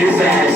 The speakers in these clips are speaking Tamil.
Yes.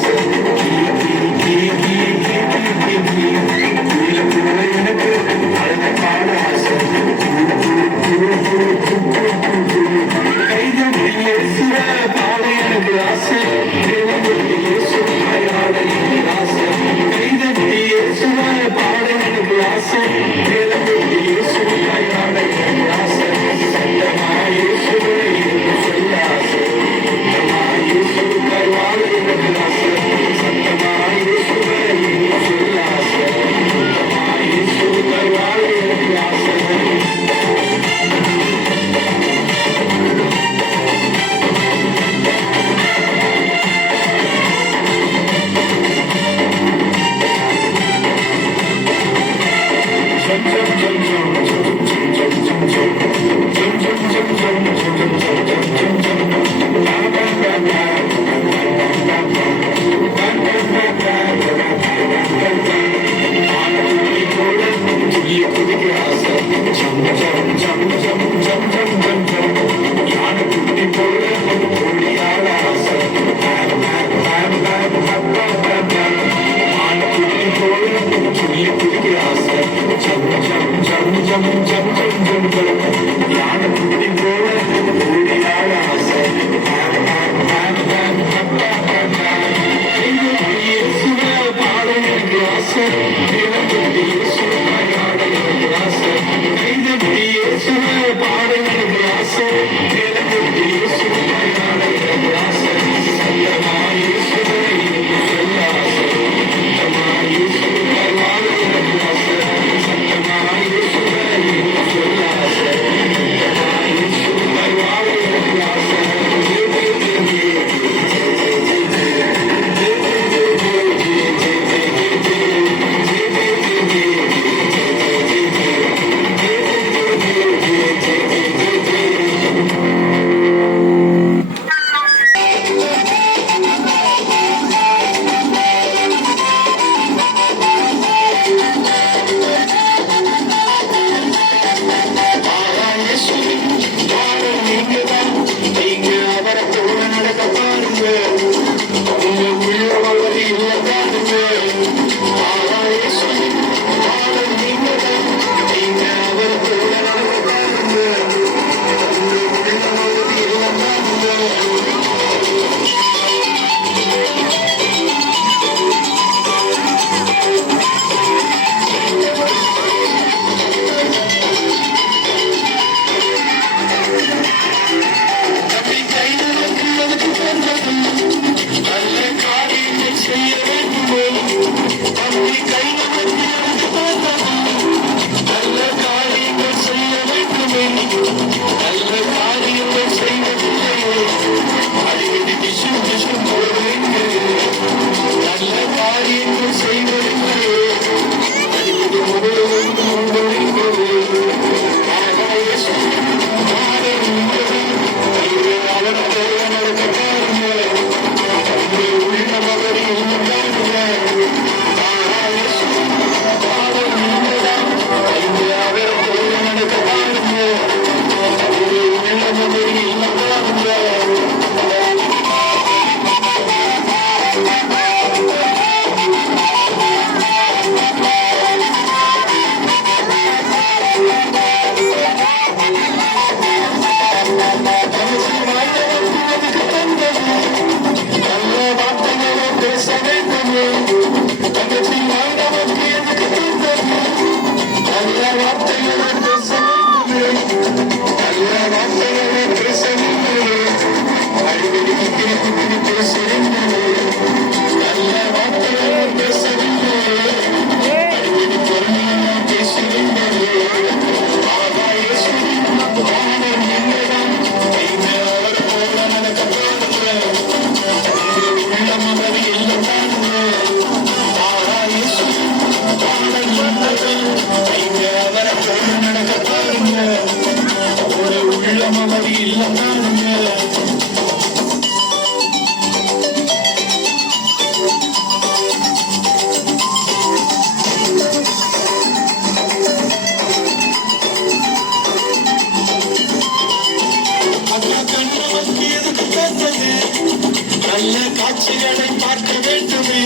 காட்சிகளை பார்க்க வேண்டுமே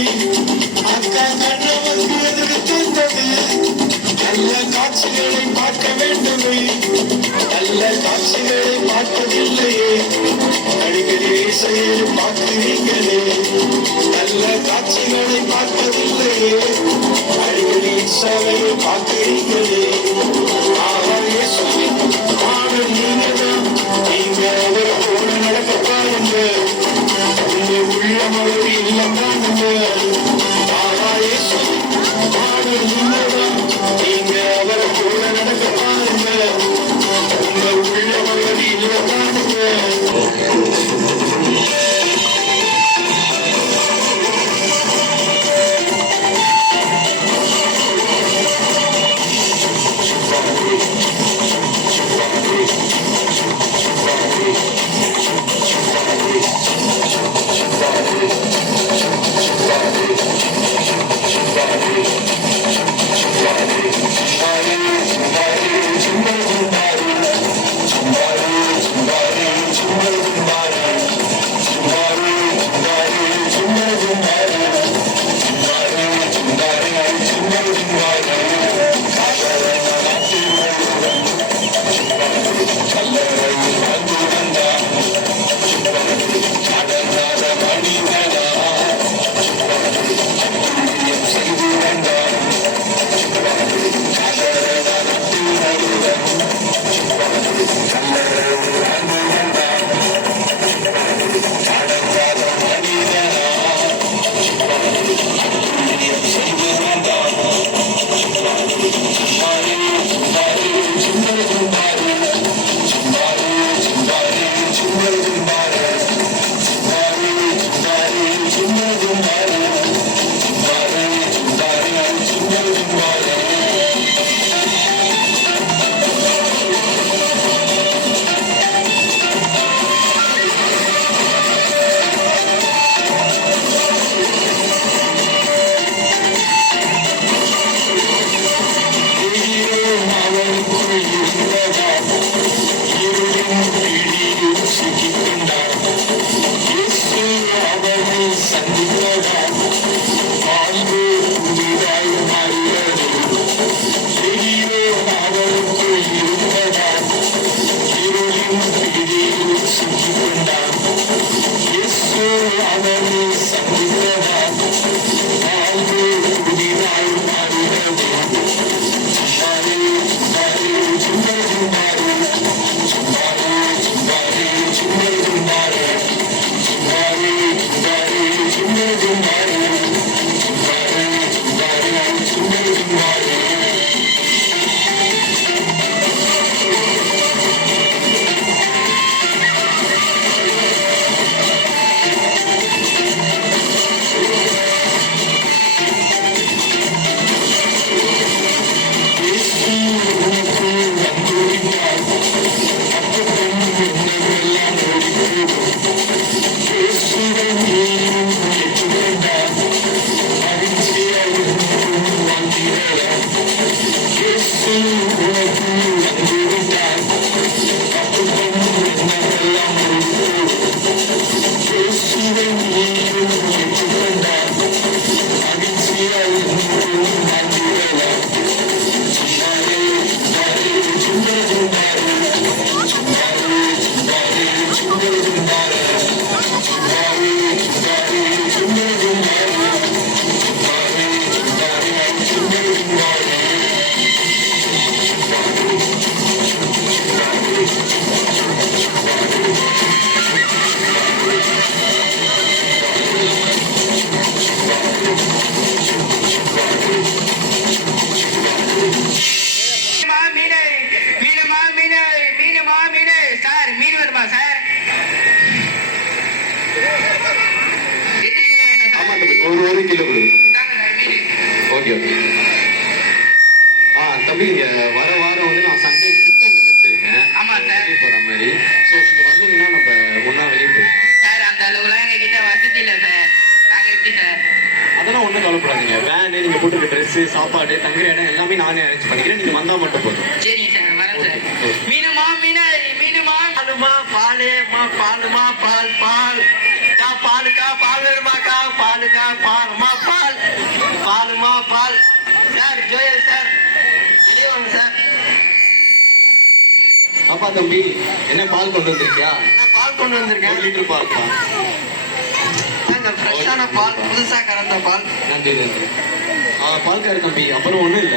அக்கா கண்ணவருக்கு எதிர்த்தது நல்ல காட்சிகளை பார்க்க வேண்டுமே நல்ல காட்சிகளை பார்ப்பதில்லையே அடிக்கடி இசையை பார்க்கிறீங்களே நல்ல காட்சிகளை பார்ப்பதில்லையே அடிக்கடி இசையை பார்க்கிறீங்களே நீங்க அவரை போல நடக்க பாருங்க உங்க உள்ளம் அவர் இல்லம் தானுங்க நீங்க அவரை போல நடக்க பாருங்க உங்க உள்ளம் அவர் இல்லம் தானுங்க தம்பி வர வாரம் வந்து நான் சண்டே சிக்கன் வச்சிருக்கேன். ஆமா சார், போற மாதிரி. ஸோ நீங்க வந்தீங்கன்னா நம்ம ஒன்னா வெளியே போயிடலாம் சார். அந்த அளவுலாம் எங்ககிட்ட வசதி இல்லை சார். நாங்கள் எப்படி சார்? அதெல்லாம் ஒன்றும் கவலைப்படாதீங்க. வேனு, நீங்க போட்டுருக்க ட்ரெஸ், சாப்பாடு, தங்குற இடம் எல்லாமே நானே அரேஞ்ச் பண்ணிக்கிறேன். நீங்க வந்தா மட்டும் போதும். சரிங்க சார், வரேன் சார். மீனுமா மீனுமா பாலுமா பாலுமா பாலுமா பால் பால் பாலுக்கா பால் வேணுமா பாலுக்கா பாலுமா பால் பாலுமா பால் சார் ஜோயல் சார் வெளியே வாங்க சார். பாப்பா தம்பி என்ன பால் கொண்டு வந்திருக்கியா? நான் பால் கொண்டு வந்திருக்கேன். 1 லிட்டர் பால்ப்பா. ஃப்ரெஷ்ஷான பால், புதுசா கறந்த பால். நன்றி நன்றி. பால்கார தம்பி, அப்புறம் ஒண்ணும் இல்ல,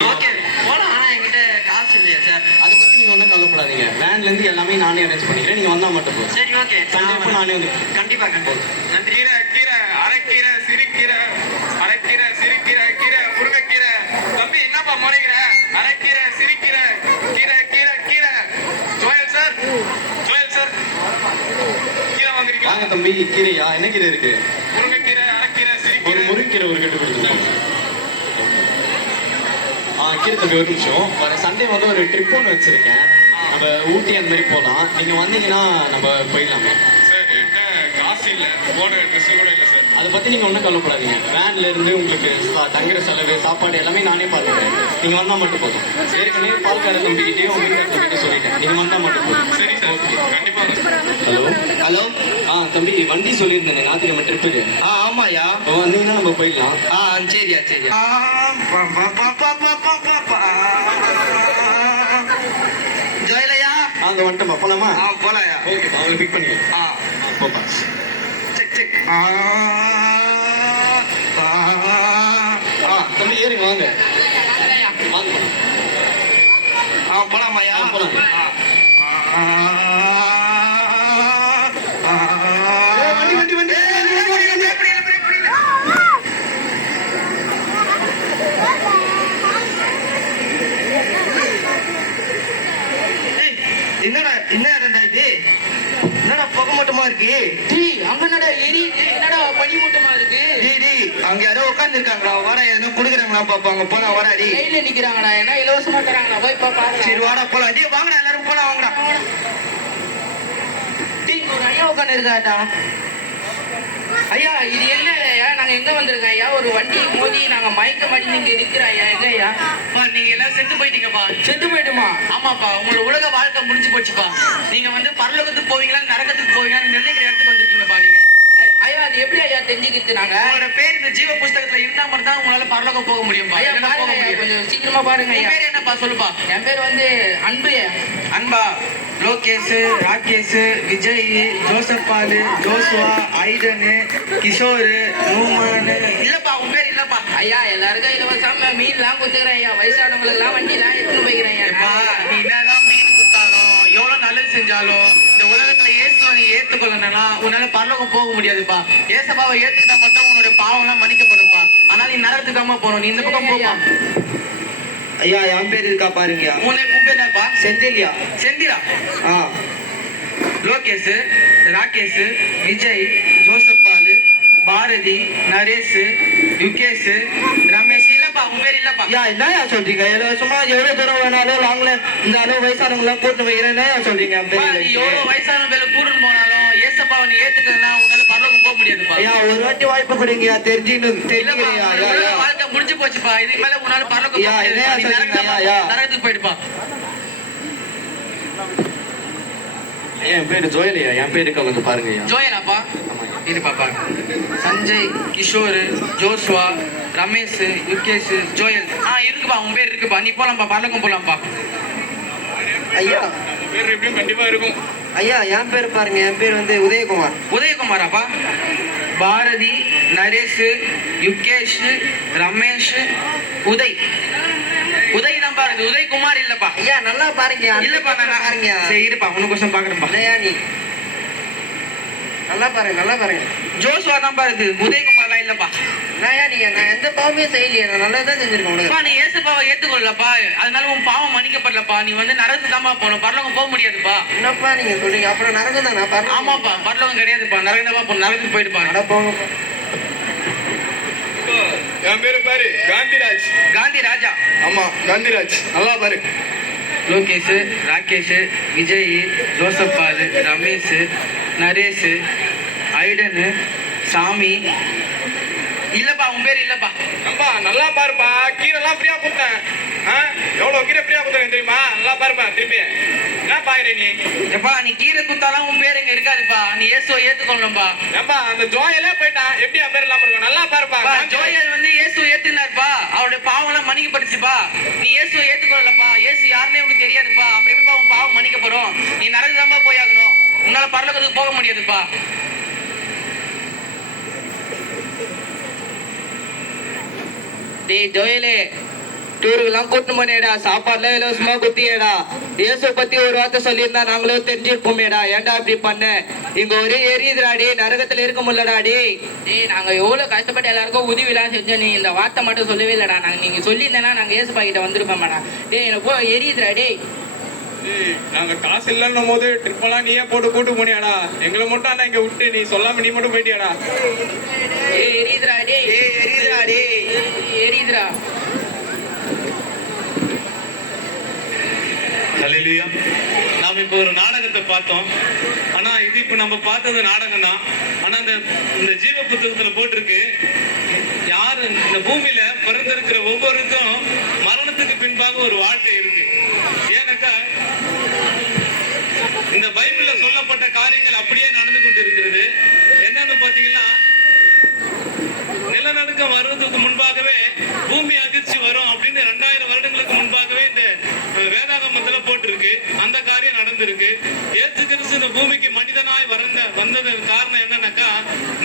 ஓகே போலாம். ஆனா என்கிட்ட காசு இல்லையா சார்? அதை பத்தி நீங்க ஒன்றும் கவலைப்படாதீங்க. வேன்ல இருந்து எல்லாமே நானே அரேஞ்ச் பண்ணிக்கிறேன், நீங்க வந்தா மட்டும் போதும். சரி ஓகே, சண்டே அப்போ நானே வந்து கண்டிப்பா கண்டிப்பா. நன்றி. கீரை கீரை அரைக்கீரை சிறுக்கீரை அரைக்கீரை சிறுக்கீரை கீரை முருங்கைக்கீரை. தம்பி என்னப்பா முறைக்கிற? அரைக்கீரை சிறுக்கீரை கீரை கீரை கீரை. ஜோயல் சார் ஜோயல் சார் கீரை வாங்குறீங்களா? வாங்க தம்பி. கீரையா? என்ன கீரை இருக்கு? முருங்கைக்கீரை அரைக்கீரை ஒரு சிறுக்கீரை. முருங்கீரை ஒரு கட்டு கொடுத்துருக்கோம். கீரை தம்பி ஒரு நிமிஷம். வர சண்டே வந்து ஒரு ட்ரிப் ஒன்று வச்சிருக்கேன், நம்ம ஊட்டி அந்த மாதிரி போகலாம். நீங்க வந்தீங்கன்னா நம்ம போயிடலாமா? சார் என்கிட்ட காசு இல்லை, போட ட்ரெஸ் கூட இல்லை சார். அதை பத்தி நீங்க ஒன்றும் கவலைப்படாதீங்க. வேன்ல இருந்து உங்களுக்கு தங்குற செலவு சாப்பாடு எல்லாமே நானே பார்த்துக்கிறேன், நீங்க வந்தா மட்டும் போதும். ஏற்கனவே பால்கார தம்பிக்கிட்டேயும் வீட்டுக்கார தம்பிகிட்ட சொல்லிட்டேன், நீங்க வந்தா மட்டும் போதும். சரி சார், கண்டிப்பா. Hello hello. தம்பி, வண்டி சொல்லியிருந்தேன் ஞாயிற்றுக்கிழமை ட்ரிப்புக்கு. ஆமாயா. இப்போ வந்தீங்கன்னா நம்ம போயிடலாம். சரியா சரியா. ஜோயலையா? அந்த வந்துட்டோம், போலாமா? போலாயா. ஓகே, அவங்களை பிக் பண்ணிக்கலாம். போப்பா. Check check. தம்பி ஏறுங்க, வாங்க வாங்க. போலாமாயா? போலாம். வண்டி வண்டி வண்டி. என்னடா என்ன இடம்டா இது? என்னடா புகை மூட்டமா இருக்கு? அங்க என்னடா எரியுது, என்னடா பனி மூட்டமா இருக்கு? அங்க யாரோ உட்கார்ந்து இருக்காங்களா? வர எதுனா குடுக்குறாங்களா பாப்பாங்க. போனா வரடி. லைன்ல நிக்கிறாங்கடா, என்ன இலவசமா தராங்களா? போய் பாரு. சரி வாடா போலாம். டேய் வாங்கடா, எல்லாரும் போலாம் வாங்கடா. ஒரு ஐயா உட்காந்து இருக்காட்டா. ஐயா இது என்ன ஐயா? நாங்க எங்க வந்திருக்கோம் ஐயா? ஒரு வண்டி மோதி நாங்க மயக்க மாட்டி நீங்க நிக்கிறோம் ஐயா. எங்க ஐயா? நீங்க எல்லாம் செத்து போயிட்டீங்கப்பா. செத்து போயிடுமா? ஆமாப்பா, உங்களோட உலக வாழ்க்கை முடிஞ்சு போச்சுப்பா. நீங்க வந்து பரலோகத்துக்கு போவீங்களா நரகத்துக்கு போவீங்களான்னு நிர்ணயிக்கிற இடத்துக்கு வந்திருக்கீங்கப்பா நீங்க. ஐயா அது எப்படி ஐயா தெரிஞ்சுக்கிட்டு நாங்க? உங்களோட பேர் இந்த ஜீவ புஸ்தகத்துல இருந்தா மட்டும் தான் உங்களால பரலோகம் போக முடியும்பா. ஐயா இல்லைன்னா போக பாருங்க ஐயா, முடியாது. கொஞ்சம் சீக்கிரமா பாருங்க உன் ஐயா. பேர் என்னப்பா சொல்லுப்பா. என் பேர் வந்து அன்பு. அன்பா, லோகேஷ், ராகேஷ், விஜய், ஜோசப்பாலு, ஜோசுவா, ஐடனு, கிஷோர், நூமானு. இல்லப்பா உன் பேர் இல்லப்பா. ஐயா எல்லாருக்கும் இலவசமா மீன்லாம் கொடுத்துக்கிறேன் ஐயா. வயசானவங்களுக்கு எல்லாம் வண்டிலாம் எடுத்துன்னு போய்க்கிறேன் ஏப்பா, ஐயா. நீ என்னதான் மீன் கொடுத்தாலும் எவ்வளவு நல்லது செஞ்சாலும் இந்த உலகத்துல இயேசுவை நீ ஏத்துக்கொள்ளனா உன்னால பரலோகம் போக முடியாதுப்பா. ஏசப்பாவை ஏத்துக்கிட்டா மட்டும் உன்னோட பாவம் எல்லாம் மன்னிக்கப்படும்பா. ஆனால் நீ நரகத்துக்காம போறோம். நீ இந்த பக்கம் போப்பா. ஐயா என் பேர் இருக்கா பாருங்க. உன் பேர் என்னப்பா? செந்தில்யா. செந்திரா. ஆ லோகேஷ், ராகேஷ், விஜய், ஜோசப்பாலு, பாரதி, நரேஷ், யுகேஷ், ரமேஷ். இல்லப்பா உன் பேர் இல்லப்பா. ஐயா என்னயா சொல்றீங்க? இலவசமா எவ்வளவு தூரம் வேணாலும் லாங்ல இந்த அளவு வயசானவங்க எல்லாம் கூட்டு வைக்கிறேன். என்னயா சொல்றீங்க? என் பேர் நீ எவ்வளவு வயசான பேர்ல கூடுன்னு போனாலும் ஏசப்பாவை நீ ஏத்துக்கலன்னா உன்னால பரலோகம் போக முடியாதுப்பா. ஐயா ஒரு வாட்டி வாய்ப்பு கொடுங்கயா. தெரிஞ்சுக்கிறேன். வாழ்க்கை முடிஞ்சு போச்சுப்பா. இதுக்கு மேல உன்னால பரலோகம் போக ஐயா, முடியாது. என்னையா நீ சொல்றீங்க? ஐயா. நரகத்துக்கு போயிடுப்பா. ஐயா என் பேரு ஜோயலையா. என் பேருக்கு வந்து பாருங்க ஐயா. ஜோயலாப்பா இது பாப்பா. சஞ்சய், கிஷோர், ஜோஸ்வா, ரமேஷ், யுகேஷ், ஜோயல். இருக்குப்பா உன் பேர் இருக்குப்பா. நீ போலாம்ப்பா, பரலோகம் போலாம்ப்பா. ஐயா பேர் எப்படியும் கண்டிப்பா இருக்கும். ஐயா என் பேர் பாருங்க. என் பேர் வந்து உதயகுமார். உதயகுமாராப்பா. பாரதி, நரேஷ், யுகேஷ், ரமேஷ், உதய். உதய் தான் பாருங்க, உதயகுமார் இல்லப்பா. ஐயா நல்லா பாருங்க. இல்லப்பா நான் பாருங்க. சரி இருப்பா, உனக்கு கொஸ்டின் பாக்குறேன்ப்பா. இல்லையா நீ நல்லா பாருங்க. நல்லா பாருங்க. ஜோஸ்வா தான் பாருது, உதயகுமார்லாம் இல்லப்பா. என்னயா நீங்க? நான் எந்த பாவமே செய்யலையே. நான் நல்லா தான் செஞ்சிருக்கேன் உனக்கு. அப்பா, நீ ஏசப்பாவை ஏத்துக்கொள்ளப்பா, அதனால உன் பாவம் மன்னிக்கப்படலப்பா. நீ வந்து நரகத்துக்கு தான்ப்பா போகணும், பரலோகம் போக முடியாதுப்பா. என்னப்பா நீங்க சொல்றீங்க? அப்புறம் நரகம் தான். நான் பாருங்க. ஆமாப்பா, பரலோகம் கிடையாதுப்பா, நரகம் தான் போகணும். நரகத்துக்கு போயிடுப்பா. அட போங்க. என் பேரு பாரு காந்திராஜ். காந்தி ராஜா. ஆமா காந்திராஜ், நல்லா பாரு. லோகேஷ், ராகேஷ், விஜய், ஜோசப்பாலு, ரமேஷ், நரேஷ், ஐடனு, சாமி, இல்லப்பா உன் பேர் இல்லப்பா. நம்பா நல்லா பாருப்பா, கீரை எல்லாம் ஃப்ரீயா கொடுத்தேன். எவ்வளவு கீரை ஃப்ரீயா கொடுத்தேன் தெரியுமா? நல்லா பாருப்பா திருப்பி. என்ன பாக்குற நீ? எப்பா நீ கீரை குத்தாலாம் உன் பேர் இங்க இருக்காதுப்பா. நீ இயேசுவை ஏத்துக்கொள்ளணும்பா. ஏப்பா அந்த ஜோயலே போயிட்டான், எப்படி என் பேர் இல்லாம இருக்கும்? நல்லா பாருப்பா. ஜோயல் வந்து இயேசுவை ஏத்துனாருப்பா. அவருடைய பாவம் எல்லாம் மன்னிக்கப்பட்டுச்சுப்பா. நீ இயேசுவை ஏத்துக்கொள்ளலப்பா. இயேசு யாருன்னே உனக்கு தெரியாதுப்பா. அப்படி எப்படிப்பா உன் பாவம் மன்னிக்க போறோம்? நீ நரகமா போயாகணும். உன்னால பரலோகத்துக்கு போக முடியாதுப்பா. டேய் ஜோயலே, டூருக்கெல்லாம் கூட்டு போனேடா, சாப்பாடுலாம் இலவசமா குத்தியேடா. இயேசு பத்தி ஒரு வார்த்தை சொல்லியிருந்தா நாங்களும் தெரிஞ்சிருப்போமேடா. ஏன்டா இப்படி பண்ண? இங்க ஒரே எரியுதுடாடி, நரகத்துல இருக்க முடியலடாடி. டேய் நாங்க எவ்வளவு கஷ்டப்பட்டு எல்லாருக்கும் உதவிலாம் செஞ்சோம். நீ இந்த வார்த்தை மட்டும் சொல்லவே இல்லடா. நீங்க சொல்லியிருந்தேன்னா நாங்க ஏசுப்பா கிட்ட வந்திருப்போம்டா. டேய் எனக்கு போ எரியுதுடா. டேய் நாங்க காசு இல்லைன்னும் போது ட்ரிப் எல்லாம் நீயே போட்டு கூட்டு போனியாடா. எங்களை மட்டும் ஆனா இங்க விட்டு நீ சொல்லாம நீ மட்டும் போயிட்டியாடா. எரியுதுடா. டேய் எரியுதுடா டேய். எரியுதுடா. ஹல்லேலூயா. நாம இப்போ ஒரு நாடகத்தை பார்த்தோம். ஆனா இது இப்ப நம்ம பார்த்தது நாடகம் தான். ஆனா இந்த ஜீவ புத்தகத்துல போட்டிருக்கு, யாரு இந்த பூமியில பிறந்திருக்கிற ஒவ்வொருக்கும் மரணத்துக்கு பின்பாக ஒரு வாழ்க்கை இருக்கு. ஏன்னாக்கா இந்த பைபிள்ல சொல்லப்பட்ட காரியங்கள் அப்படியே நடந்து கொண்டு இருக்கிறது. என்னன்னு பாத்தீங்கன்னா, நிலநடுக்கம் வருவதற்கு முன்பாகவே பூமி அதிர்ச்சி வரும் அப்படின்னு 2000 வருடங்களுக்கு முன்பாகவே இந்த வேதாகமத்துல போட்டிருக்கு. அந்த காரியம் நடந்திருக்கு. இயேசு கிறிஸ்து இந்த பூமிக்கு மனிதனாய் வந்ததன் காரணம் என்னன்னாக்கா,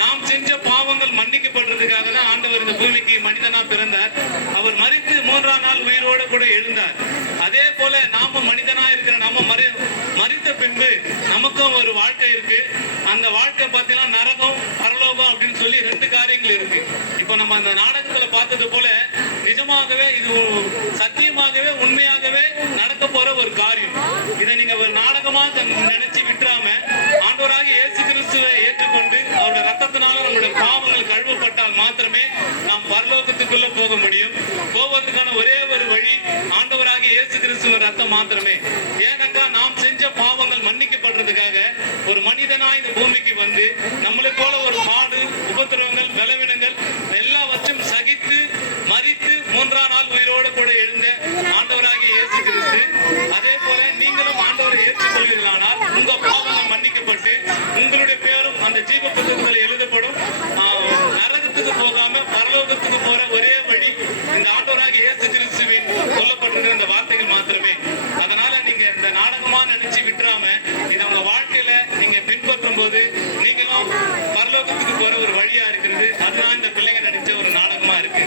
நாம் செஞ்ச பாவங்கள் மன்னிக்கப்படுறதுக்காக தான் ஆண்டவர் இந்த பூமிக்கு மனிதனா பிறந்தார். அவர் மரித்து 3ஆம் நாள் உயிரோடு கூட எழுந்தார். அதே போல நாம மனிதனா இருக்கிற நம்ம மரித்த பின்பு நமக்கும் ஒரு வாழ்க்கை இருக்கு. அந்த வாழ்க்கை பார்த்தீங்கன்னா நரகம் பரலோகம் அப்படின்னு சொல்லி 2 காரியங்கள் இருக்கு. இப்ப நம்ம அந்த நாடகத்துல பார்த்தது போல நிஜமாகவே இது சத்தியமாகவே உண்மையாகவே நடக்க போற ஒரு காரியம். இதை நீங்க ஒரு நாடகமா நினைச்சு விட்டுறாம ஆண்டவராக இயேசு கிறிஸ்துவை ஏற்றுக்கொண்டு அவருடைய ரத்தத்தினால நம்முடைய பாவங்கள் கழுவப்பட்டால் மாத்திரமே நாம் பரலோகத்துக்குள்ள போக முடியும். போவதற்கான ஒரே ஒரு வழி ஆண்டவராக இயேசு கிறிஸ்துவின் ரத்தம் மாத்திரமே. ஏன்னாக்கா நாம் செஞ்ச பாவங்கள் மன்னிக்கப்படுறதுக்காக ஒரு மனிதனாய் இந்த பூமிக்கு வந்து நம்மளை போல ஒரு பாடு உபத்திரவங்கள் பலவீனங்கள் எல்லாவற்றையும் சகித்து மரித்து 3ஆம் நாள் உயிரோடு கூட எழுந்த ஆண்டவராகிய இயேசு கிறிஸ்து. அதே போல நீங்களும் ஆண்டவரை ஏற்றுக்கொள்வீர்களானால் உங்க பாவங்கள் மன்னிக்கப்பட்டு உங்களுடைய பேரும் அந்த ஜீவ புத்தகத்தில் எழுதப்படும். நரகத்துக்கு போகாம பரலோகத்துக்கு போற ஒரே வழி இந்த ஆண்டவராகிய இயேசு கிறிஸ்துவின் சொல்லப்பட்டிருக்கிற இந்த வார்த்தைகள் மாத்திரமே. அதனால நீங்க இந்த நாடகமா நினைச்சு விட்டுறாம இதை உங்க வாழ்க்கையில நீங்க பின்பற்றும் போது நீங்களும் பரலோகத்துக்கு போற ஒரு வழியா இருக்கிறது. அதுதான் இந்த பிள்ளைங்க நடிச்ச ஒரு நாடகமா இருக்கு.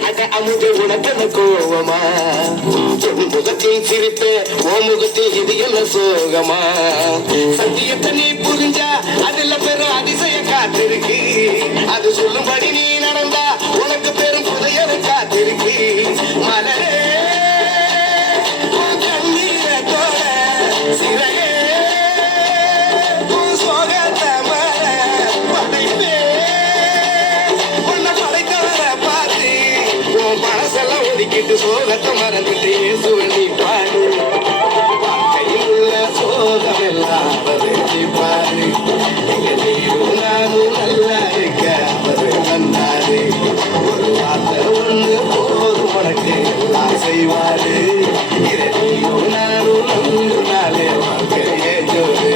அட அமுது உனக்கு கோவமா உன் முகத்தில் சிரிப்பே ஓ முகத்தில் இது என்ன சோகமா சத்தியத்தை நீ புரிஞ்சா அதுல பெரும் அதிசய காத்திருக்கு அது சொல்லும்படி நீ நடந்தா உனக்கு பெரும் புதையல் காத்திருக்கு மலரே உன் கண்ணீரை தோட சிறையே உன் சோகத்தை மற படைப்பே உன்னை படைத்தவரை பார்த்து உன் மனசெல்லாம் ஒதுக்கிட்டு சோகத்தை மறந்துட்டு இயேசுவை நீ பாடு வாழ்க்கையில் உள்ள சோகம் எல்லாம் அவரை பாரு இங்க நீயும் நானும் நல்லா இருக்க அவரு வந்தாரு ஒரு வார்த்தை ஒண்ணு போதும் உனக்கு எல்லாம் செய்வாரு இதை நீயும் நானும் நம்பு நாளே வாழ்க்கையே ஜோரு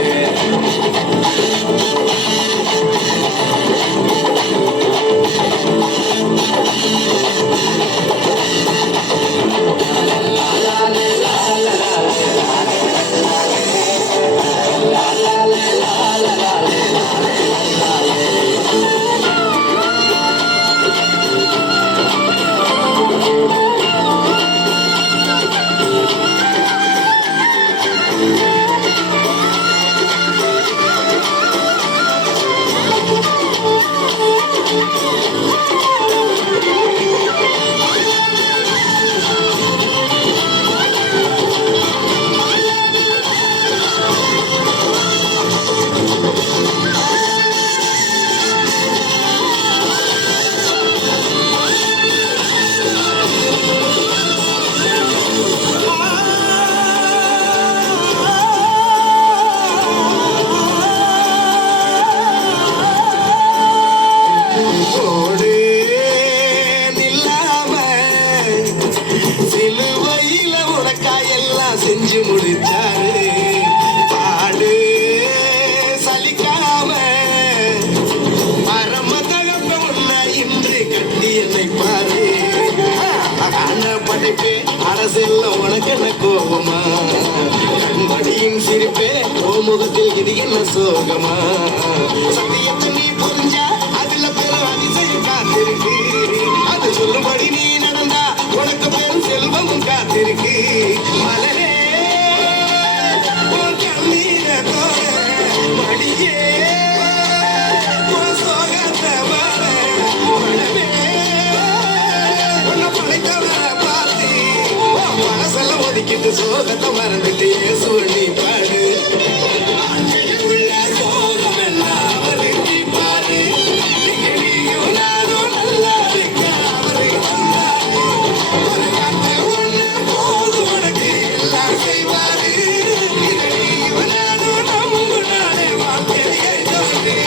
ஓடு நில்லாம சிலுவையில உனக்காயெல்லாம் செஞ்சு முடிச்சாரு பாடு சலிக்காம பரம தகப்ப உன்னை இன்று கட்டி என்னை பாரு படைப்பே அரசெல்லாம் உனக்கு என்ன கோபமா மடியின் சிரிப்பே ஓ முகத்தில் இது என்ன சோகமா சத்தியத்தை நீ புரிஞ்சா அதுல பெரும் அதிசயம் காத்திருக்கு அது சொல்லும்படி நீ நடந்தா உனக்கு பெரும் செல்வமும் காத்திருக்கு மலரே உன் கண்ணீரை தோட மடியே உன் சோகத்தை வர மனமே உன்னை படைத்தவரை பார்த்து உன் மனசெல்லாம் ஒதுக்கிட்டு சோகத்தை மறந்துட்டு இயேசுவை நீ பாடு உள்ள சோகம் எல்லாம் அவருக்கு பாரு இங்க நீயும் நானும் நல்லா இருக்க அவரு வந்தாரு ஒரு வார்த்தை ஒண்ணு போதும் உனக்கு எல்லாம் செய்வாரு இதை நீயும் நானும் நம்பு நாளே வாழ்க்கையே ஜோதி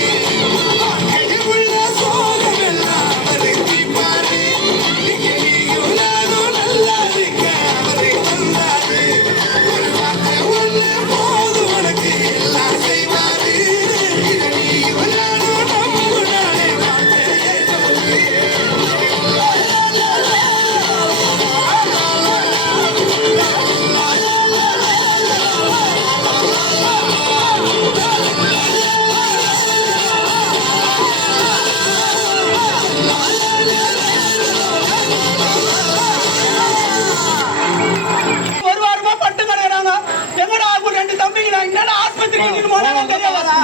வாழ்க்கையில் உள்ள சோகம் எல்லாம் அவருக்கு பாரு இங்க நீயும் நானும் நல்லா இருக்க அவரு வந்தாரு ஒரு வார்த்தை ஒண்ணு போதும் உனக்கு எல்லாம் செய்வாரு இதை நீயும் நானும் நம்பு நாளே வாழ்க்கையே ஜோதி ஒரு வாரமா பட்டு கிடக்குறாங்க எங்கடா அவங்க ரெண்டு தம்பிங்களா என்னடா ஆஸ்பத்திரிக்கு போனாங்க தெரியவதா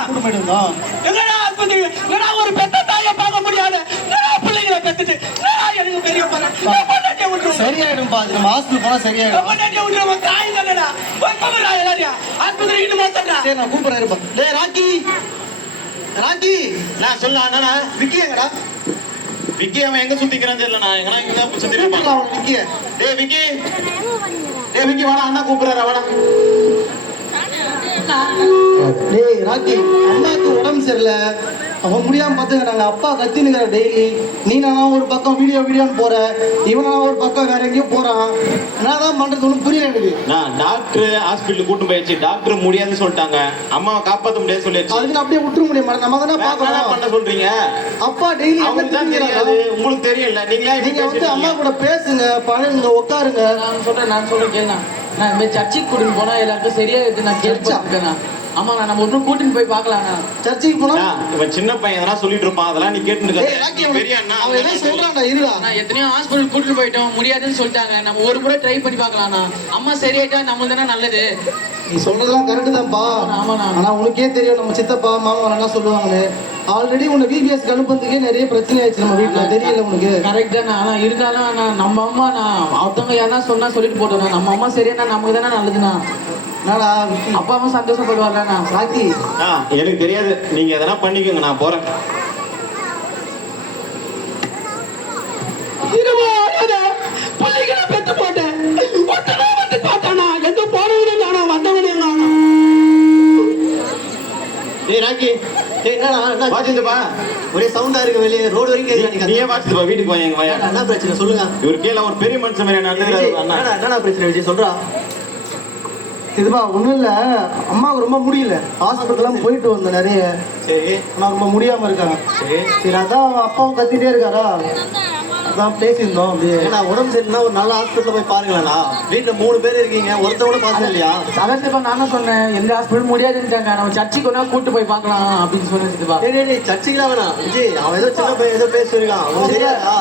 எங்கடா ஆஸ்பத்திரி என்னடா ஒரு பெத்த தாயை பார்க்க முடியாது என்னடா பிள்ளைங்களை பெத்துட்டு என்னடா எனக்கு பெரிய பொண்டாட்டியை விட்டுருவோம் சரியாயிடும் பாத்து நம்ம ஹாஸ்பிட்டல் போனா சரியாயிடும் பொண்டாட்டியை விட்டுருவோம் தாய் தானடா போய் போங்கடா எல்லாரையும் ஆஸ்பத்திரிக்கு மாத்தடா சரி நான் கூப்பிடுறேன் இருப்பா டேய் ராக்கி ராக்கி நான் சொல்ல அண்ணா விக்கி எங்கடா விக்கி அவன் எங்க சுத்திக்கிறான்னு தெரியல நான் எங்கன்னா இங்க தான் சுத்தி இருப்பான் அவன் விக்கிய டேய் விக்கி வாடா அண்ணா கூப்பிடுறாரா வாடா டேய் ராக்கி அண்ணாக்கு உடம்பு சரியில்லை அவன் முடியாம பாத்துக்கிறாங்க அப்பா கத்தினுக்கிற டெய்லி நீ நான் ஒரு பக்கம் வீடியோன்னு போற இவனா ஒரு பக்கம் வேற எங்கேயும் போறான் என்னதான் பண்றது ஒன்றும் புரியல எனக்கு நான் டாக்டர் ஹாஸ்பிட்டல் கூட்டு போயிடுச்சு டாக்டர் முடியாதுன்னு சொல்லிட்டாங்க அம்மாவை காப்பாத்த முடியாது சொல்லிடுச்சு அதுக்கு நான் அப்படியே விட்டுற முடியும் நம்ம தானே என்ன பாக்கணும் பண்ண சொல்றீங்க அப்பா டெய்லி அவங்களுக்கு தான் தெரியாது உங்களுக்கு தெரியல நீங்களே நீங்க வந்து அம்மா கூட பேசுங்க பழகுங்க உட்காருங்க நான் சொல்றேன் கேளுண்ணா நான் இந்த சர்ச்சுக்கு கூட்டிட்டு போனா எல்லாருக்கும் சரியா இருக்கு நான் கேள்விப்பட்டிருக்கேன் ஆமாண்ணா நம்ம ஒன்றும் கூட்டின்னு போய் பார்க்கலாண்ணா. சர்ச்சுக்கு போனா இவன் சின்ன பையன் எதனா சொல்லிட்டு இருப்பான், அதெல்லாம் நீ கேட்டு ஏய், ராக்கி, பெரிய அண்ணா அவன் என்ன சொல்றான்டா இருடா. நான் எத்தனையோ ஹாஸ்பிட்டல் கூட்டிட்டு போயிட்டோம், முடியாதுன்னு சொல்லிட்டாங்க. நம்ம ஒரு முறை ட்ரை பண்ணி பார்க்கலாம்ண்ணா. அம்மா சரியாயிட்டா நம்மளுக்கு தானே நல்லது. நீ சொல்றதெல்லாம் கரெக்ட் தான்ப்பா. ஆமாண்ணா. ஆனா உனக்கே தெரியும் நம்ம சித்தப்பா மாமா என்ன சொல்லுவாங்கன்னு. ஆல்ரெடி உன்னை பிபிஎஸ் அனுப்புறதுக்கே நிறைய பிரச்சனை ஆயிடுச்சு நம்ம வீட்டுல, தெரியல உனக்கு. கரெக்ட் தானே. ஆனா இருந்தாலும் நான் நம்ம அம்மா நான் ஒருத்தவங்க யாரா சொன்னா சொல்லிட்டு போட்டோம். நம்ம அம்மா சரியா நமக்கு தானே நல்லதுண்ணா. என்னடா அப்பாவும் சந்தோஷப்படுவார்லண்ணா. ராக்கி எனக்கு தெரியாது, நீங்க எதனா பண்ணிக்கோங்க, நான் போறேன். பெத்து போட்டேன், ஒருத்தனா வந்து பார்த்தானா, எந்த போனவனே காணோம், வந்தவனே காணோம். ஏய் ராக்கி, ஏய் என்னடா வாசிச்சுப்பா, ஒரே சவுண்டா இருக்கு வெளியே, ரோடு வரைக்கும் கேக்குது. நீயே வாசிச்சுப்பா, வீட்டுக்கு வாங்க வாயா. என்ன பிரச்சனை சொல்லுங்க. இவர் கீழே ஒரு பெரிய மனுஷன் மாதிரி நடந்துக்கிறாரு அண்ணா. என்னடா பிரச்சனை விஜய் சொல்றா. இதுப்பா ஒண்ணும் இல்ல, அம்மாவுக்கு ரொம்ப முடியல, ஹாஸ்பிட்டல்லாம் போயிட்டு வந்தேன் நிறைய. சரி, ஆனா ரொம்ப முடியாம இருக்காங்க. சரி சரி அதான் அப்பாவும் கத்திட்டே இருக்காரா, அதான் பேசியிருந்தோம். அப்படியே உடம்பு சரியில்லைன்னா ஒரு நல்ல ஹாஸ்பிட்டல் போய் பாருங்களா. வீட்டுல 3 பேர் இருக்கீங்க, ஒருத்தவங்க பாசம் இல்லையா? அதான் சித்தப்பா நானும் சொன்னேன், எந்த ஹாஸ்பிட்டல் முடியாதுன்னுட்டாங்க. நம்ம சர்ச்சுக்கு ஒன்றா கூட்டு போய் பார்க்கலாம் அப்படின்னு சொன்னேன் சித்தப்பா. டேய் சர்ச்சைக்கு வேணாம் விஜய், அவன் ஏதோ சின்ன பையன் ஏதோ பேசிருக்கான், அவன் சரியாதா?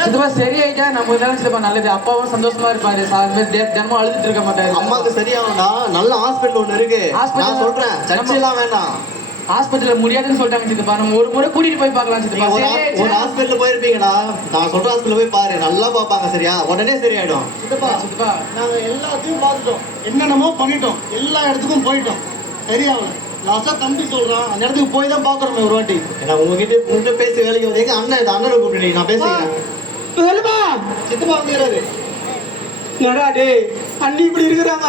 சித்தப்பா சரியாயிட்டா நம்ம தானே சித்தப்பா நல்லது. அப்பாவும் சந்தோஷமா இருப்பாரு, தினமும் அழுதுட்டு இருக்க மாட்டாரு. அம்மாவுக்கு சரியாகணும்டா, நல்ல ஹாஸ்பிட்டல் ஒண்ணு இருக்கு. Hospital- நான் சொல்றேன், சர்ச்சைலாம் வேண்டாம். ஹாஸ்பிட்டல்ல முடியாதுன்னு சொல்லிட்டாங்க சித்தப்பா. நம்ம ஒரு முறை கூட்டிட்டு போய் பார்க்கலாம் நீங்க சித்தப்பா. ஒரு சரியாயிடுச்சா? ஹாஸ்பிட்டல் போயிருப்பீங்கடா, நான் சொல்ற ஹாஸ்பிட்டல் போய் பாரு, நல்லா பாப்பாங்க, சரியா? உடனே சரியாயிடும். சித்தப்பா நாங்க எல்லாத்தையும் பார்த்துட்டோம், என்னென்னமோ பண்ணிட்டோம், எல்லா இடத்துக்கும் போயிட்டோம், சரியாகல. லாஸ்டா தம்பி சொல்றான், அந்த இடத்துக்கு போய் தான் பாக்குறோம் ஒரு வாட்டி. நான் உங்ககிட்ட பேசி வேலைக்கு வந்து எங்க அண்ணன், இந்த அண்ணனை கூப்பிட்டு நான் பேசுறேன். சித்தப்பா வந்துடுறாரு. என்னடா டேய், அண்ணி இப்படி இருக்கிறாங்க,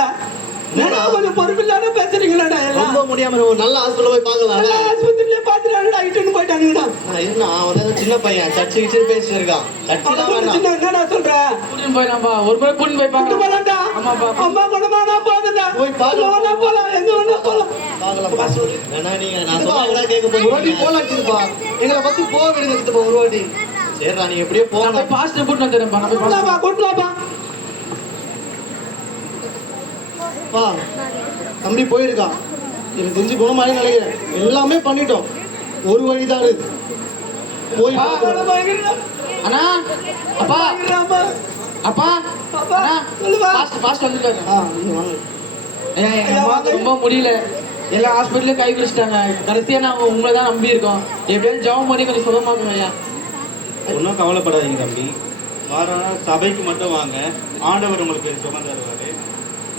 என்னடா கொஞ்சம் பொறுப்பில்லாத பேசுறீங்களாடா எல்லாம். ரொம்ப முடியாம ஒரு நல்ல ஹாஸ்பிட்டல் போய் பார்க்கலாம். எல்லா ஆஸ்பத்திரியிலே பாத்துறாங்கடா, இட்டுன்னு போயிட்டானுங்கடா. அவன் வந்து சின்ன பையன், சர்ச்சை கிச்சு பேசிட்டு இருக்கான். சர்ச்சைலாம் வேண்டாம். சின்ன என்னடா சொல்ற? கூட்டிட்டு போயிடலாம்ப்பா, ஒரு முறை கூட்டிட்டு போய் கூட்டு பார்க்கலாம். போலாம்டா. ஆமாப்பா. அம்மா குணமானா போதுடா. போய் பார்க்கலாம். எங்க வேணா போலாம், எங்க வேணா போலாம். பார்க்கலாம். வேணா நீங்க நான் சொன்னா கேட்க போய் ஒரு வாட்டி போலாம் சித்தப்பா, எங்களை பத்தி போக விடுங்க சித்தப்பா ஒரு வாட்டி. சரிடா, நீங்க எப்படியே நான் போகலாம். போய் பாஸ்டர் கூட்டிட்டு வந்துடுறேன்ப்பா. நான் போய் கூட்டலாப்பா, கூட்டலாப்பா. பா தம்பி போயிருக்கான், எனக்கு தெரிஞ்சு குணமாயி நினைக்கிறேன். எல்லாமே பண்ணிட்டோம், ஒரு வழிதான் இருக்கு. போய் பார்க்கலாம். அண்ணா, அப்பா, அப்பா, அண்ணா, பாஸ்டர் வந்துருக்காரு. நீங்க வாங்க. ஐயா, எங்க அம்மாவுக்கு ரொம்ப முடியல, எல்லா ஹாஸ்பிட்டலும் கை பிடிச்சிட்டாங்க. கடைசியா நாங்க உங்களை தான் நம்பி இருக்கோம். எப்படியாவது ஜெபம் பண்ணி கொஞ்சம் சுகமாக்கணும் ஐயா. ஒன்றும் கவலைப்படாதீங்க தம்பி, வாரம் சபைக்கு மட்டும் வாங்க, ஆண்டவர் உங்களுக்கு சுகம் தருவார்.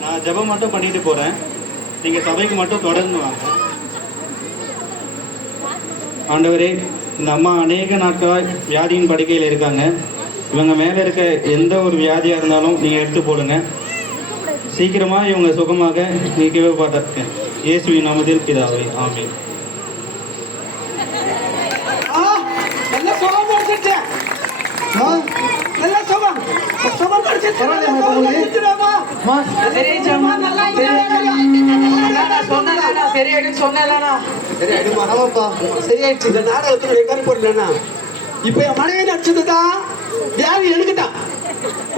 நான் ஜெபம் மட்டும் பண்ணிட்டு போறேன், நீங்க சபைக்கு மட்டும் தொடர்ந்து வாங்க. ஆண்டவரே, இந்த அம்மா அநேக நாட்களாய் வியாதியின் படுக்கையில் இருக்காங்க. இவங்க மேல இருக்க எந்த ஒரு வியாதியா இருந்தாலும் நீங்க எடுத்து போடுங்க. சீக்கிரமா இவங்க சுகமாக நீக்கவே பார்த்திருக்கேன். இயேசுவின் நாமத்தில் பிதாவே, ஆமென். நல்லா சுகம் கிடைச்சிருச்சு. நல்லா சுகம் சுகம் கிடைச்சிருச்சு. அம்மா, சரியாயிடுச்சாம்மா? சரியாயிடுன்னு சொன்னேன்லண்ணா. சரி அடிமா, ஆமாப்பா சரியாயிடுச்சு. இந்த நாடகத்துல ரெக்கார்ட் போடலன்னா இப்ப என் மனைவி நடிச்சதுதான் வியாதி எடுத்துட்டான்.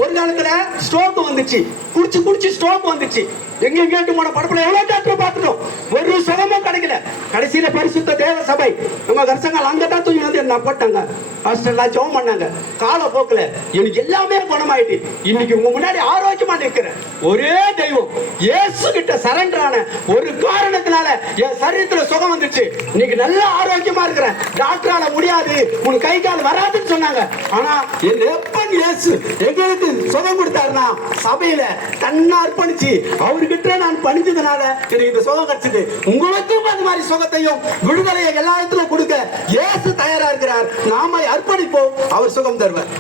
ஒரு காலத்துல ஸ்ட்ரோக் வந்துச்சு, குடிச்சு குடிச்சு ஸ்ட்ரோக் வந்துச்சு. எங்க கேட்டு போன படப்புல எவ்வளவு டாக்டர் பார்த்துட்டோம், ஒரு சுகமும் கிடைக்கல. கடைசியில பரிசுத்த தேவ சபை நம்ம கரசங்கள் அங்கதான் தூக்கி வந்து என்ன போட்டாங்க, ஹாஸ்டல்லாம் ஜெபம் பண்ணாங்க. கால போக்குல எனக்கு எல்லாமே குணமாயிட்டு இன்னைக்கு உங்க முன்னாடி ஆரோக்கியமா நிற்கிறேன். ஒரே தெய்வம் இயேசு கிட்ட சரண்டர் ஆன ஒரு காரணத்தினால என் சரீரத்துல சுகம் வந்துச்சு. இன்னைக்கு நல்ல ஆரோக்கியமா இருக்கிறேன். டாக்டரால முடியாது, உனக்கு கை கால் வராதுன்னு சொன்னாங்க. ஆனா என் எப்பன் இயேசு எங்களுக்கு சுகம் கொடுத்தாருன்னா சபையில தன்னை அர்ப்பணிச்சு அவர்கிட்ட நான் பணிஞ்சதுனால எனக்கு இந்த சுகம் கிடைச்சது. உங்களுக்கும் அது மாதிரி சுகத்தையும் விடுதலையை எல்லா இடத்துல கொடுக்க இயேசு தயாரா இருக்கிறார். நாம அர்ப்பணிப்போம், அவர் சுகம் தருவார்.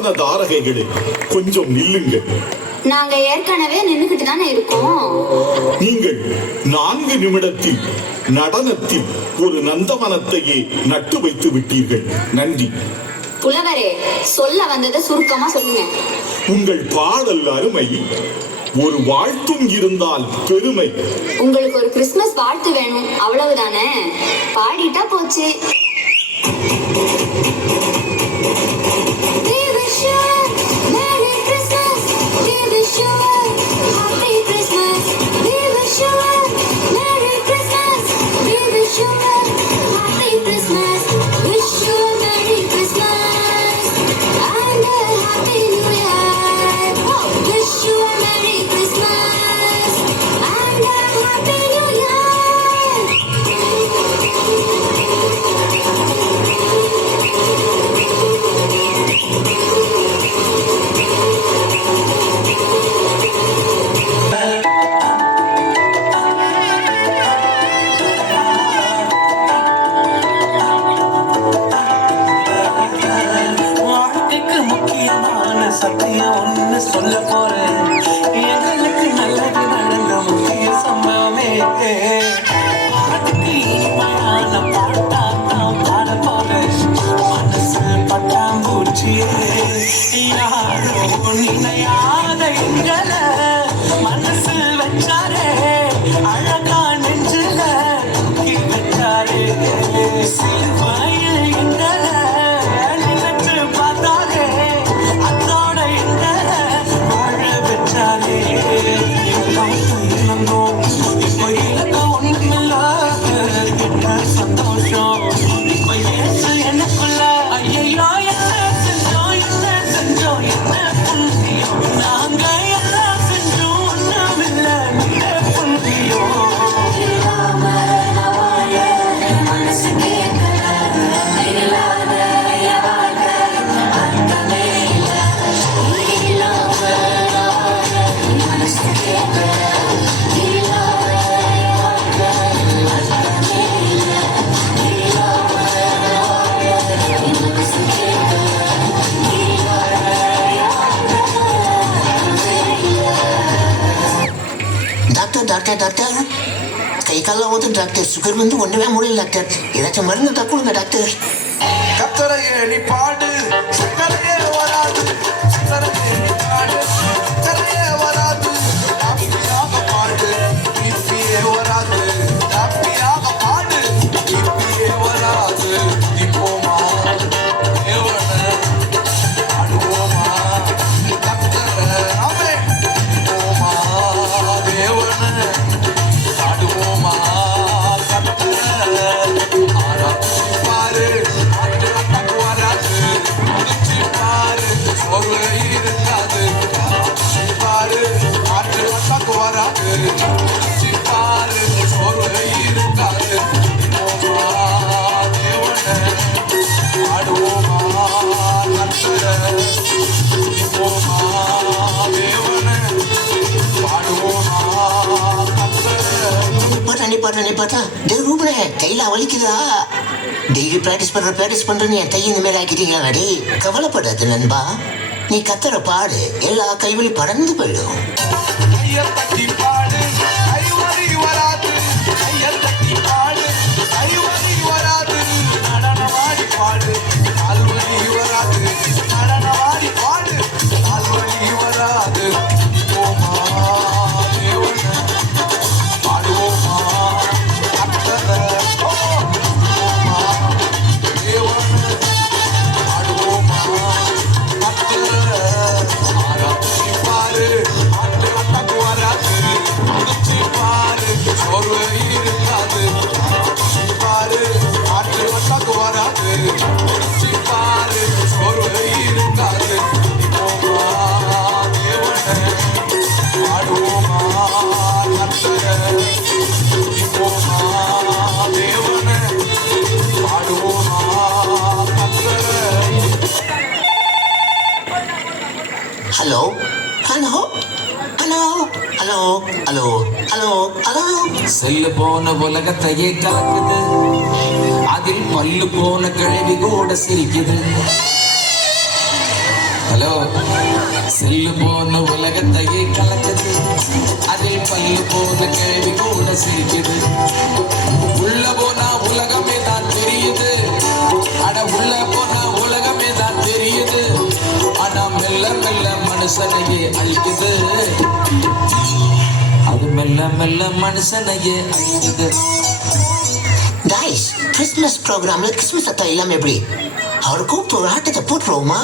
நடன தாரகைகளே, கொஞ்சம் நில்லுங்கள். நாங்க ஏற்கனவே நின்னுகிட்டு தானே இருக்கோம். நீங்கள் 4 நிமிடத்தில் நடனத்தில் ஒரு நந்தவனத்தையே நட்டு வைத்து விட்டீர்கள். நன்றி. புலவரே, சொல்ல வந்ததை சுருக்கமா சொல்லுங்க. உங்கள் பாடல் அருமை, ஒரு வாழ்த்தும் இருந்தால் பெருமை. உங்களுக்கு ஒரு கிறிஸ்துமஸ் வாழ்த்து வேணும், அவ்வளவுதானே? பாடிட்டா போச்சு. சத்தியம் ஒண்ணு சொல்ல போறேன், எங்களுக்கு நல்லது நடந்த முக்கிய சம்பவமே. அதுக்கு இனிமையான பாட்டா தான் பாட போறேன். மனசு பட்டாம்பூச்சியே, யாரோ நினையாத எங்களை மனசு வச்சாரே, அழகா நெஞ்சில வச்சாரே. சிலுவையில் எங்களை நினைச்சு பார்த்தாரே, அதோட எங்களை வாழ வச்சாரே. இப்ப இலக்க ஒண்ணுமில்ல, என்ன சந்தோஷம் இப்ப ஏசு எனக்குள்ள. ஐயோ என்ன செஞ்சோம், என்ன செஞ்சோம், என்ன புண்ணியம், நாங்க எல்லாம் செஞ்சோம் ஒண்ணுமில்ல, நீங்க புண்ணியம். டாக்டர் கை காலம் ஓதும் டாக்டர். சுகர் வந்து ஒண்ணுமே முடியல டாக்டர். ஏதாச்சும் மருந்து தான் கொடுங்க டாக்டர். கத்தரையே நீ பாடு, சக்கரையே வராது, சக்கரையே நீ பாடு, சக்கரையே வராது, ஹாப்பியாக பாடு, ஹிப்பியே வராது, ஹாப்பியாக பாடு, ஹிப்பியே வராது. இப்போமா தேவனை பாடுவோமா, கத்தரை அவே இப்போமா தேவனை பாடுவோமா, கத்தரை ஆராய்ச்சி பாரு, வராது முடிச்சு பாரு, ஒரு இருக்காது பாரு, ஆற்று வட்டாக்கு வராது முடிச்சு பாரு, ஒரு இருக்காது. தேவனை ஆடுவோமா கத்தரை, போமா தேவனை பாடுவோமா கத்தரை. நீ பார்த்தா டே ரூபனே கையில வலிக்குதா? டெய்லி பிராக்டிஸ் பண்றேன்னு என் கை இந்த மேல ஆக்கிட்டீங்களா? டே கவலைப்படாது நண்பா, நீ கத்தர பாடு, எல்லா கைவழி பறந்து போயிடும். கையல் தட்டி பாடு, கைவழி வராது, கையல் தட்டி பாடு, கைவழி வராது, நடனமாடி பாடு, கால்வழி வராது, நடனமாடி பாடு, கால்வழி வராது. போமா தேவனை பாடுவோமா கத்தரை, போமா தேவனை பாடுவோமா கத்தரை. ஆராய்ச்சி பாரு, ஆட்டு வட்டாக்கு வராது முடிச்சு பாரு, சோர்வு இருக்காது. ஆராய்ச்சி பாரு, ஆட்டு வட்டாக்கு வராது முடிச்சு பாரு, சோர்வு இருக்காது. போமா தேவனை பாடுவோமா கத்தரை, போமா தேவனை பாடுவோமா கத்தரை. Hello hello hello hello hello hello hello. Cell போன உலகத்தையே கலக்குது, அதில் பல்லு போன கிழவி கூட சிரிக்குது. ஹலோ செல்லு போன உலகத்தையே கலக்குது, அதில் பல்லு போன கேள்வி கூட சிரிக்குது. உள்ள போனா உலகமே தான் தெரியுது, அட உள்ள போனா உலகமே தான் தெரியுது. ஆனா மெல்ல மெல்ல மனுஷனையே அழிக்குது, அது மெல்ல மெல்ல மனுஷனையே அழிக்குது. கைஸ், கிறிஸ்மஸ் ப்ரோக்ராம்ல கிறிஸ்மஸ் சத்தம் இல்லாம எப்படி? அவர் கூப்பிட்டு ஒரு ஆட்டத்தை போட்டுருவோமா?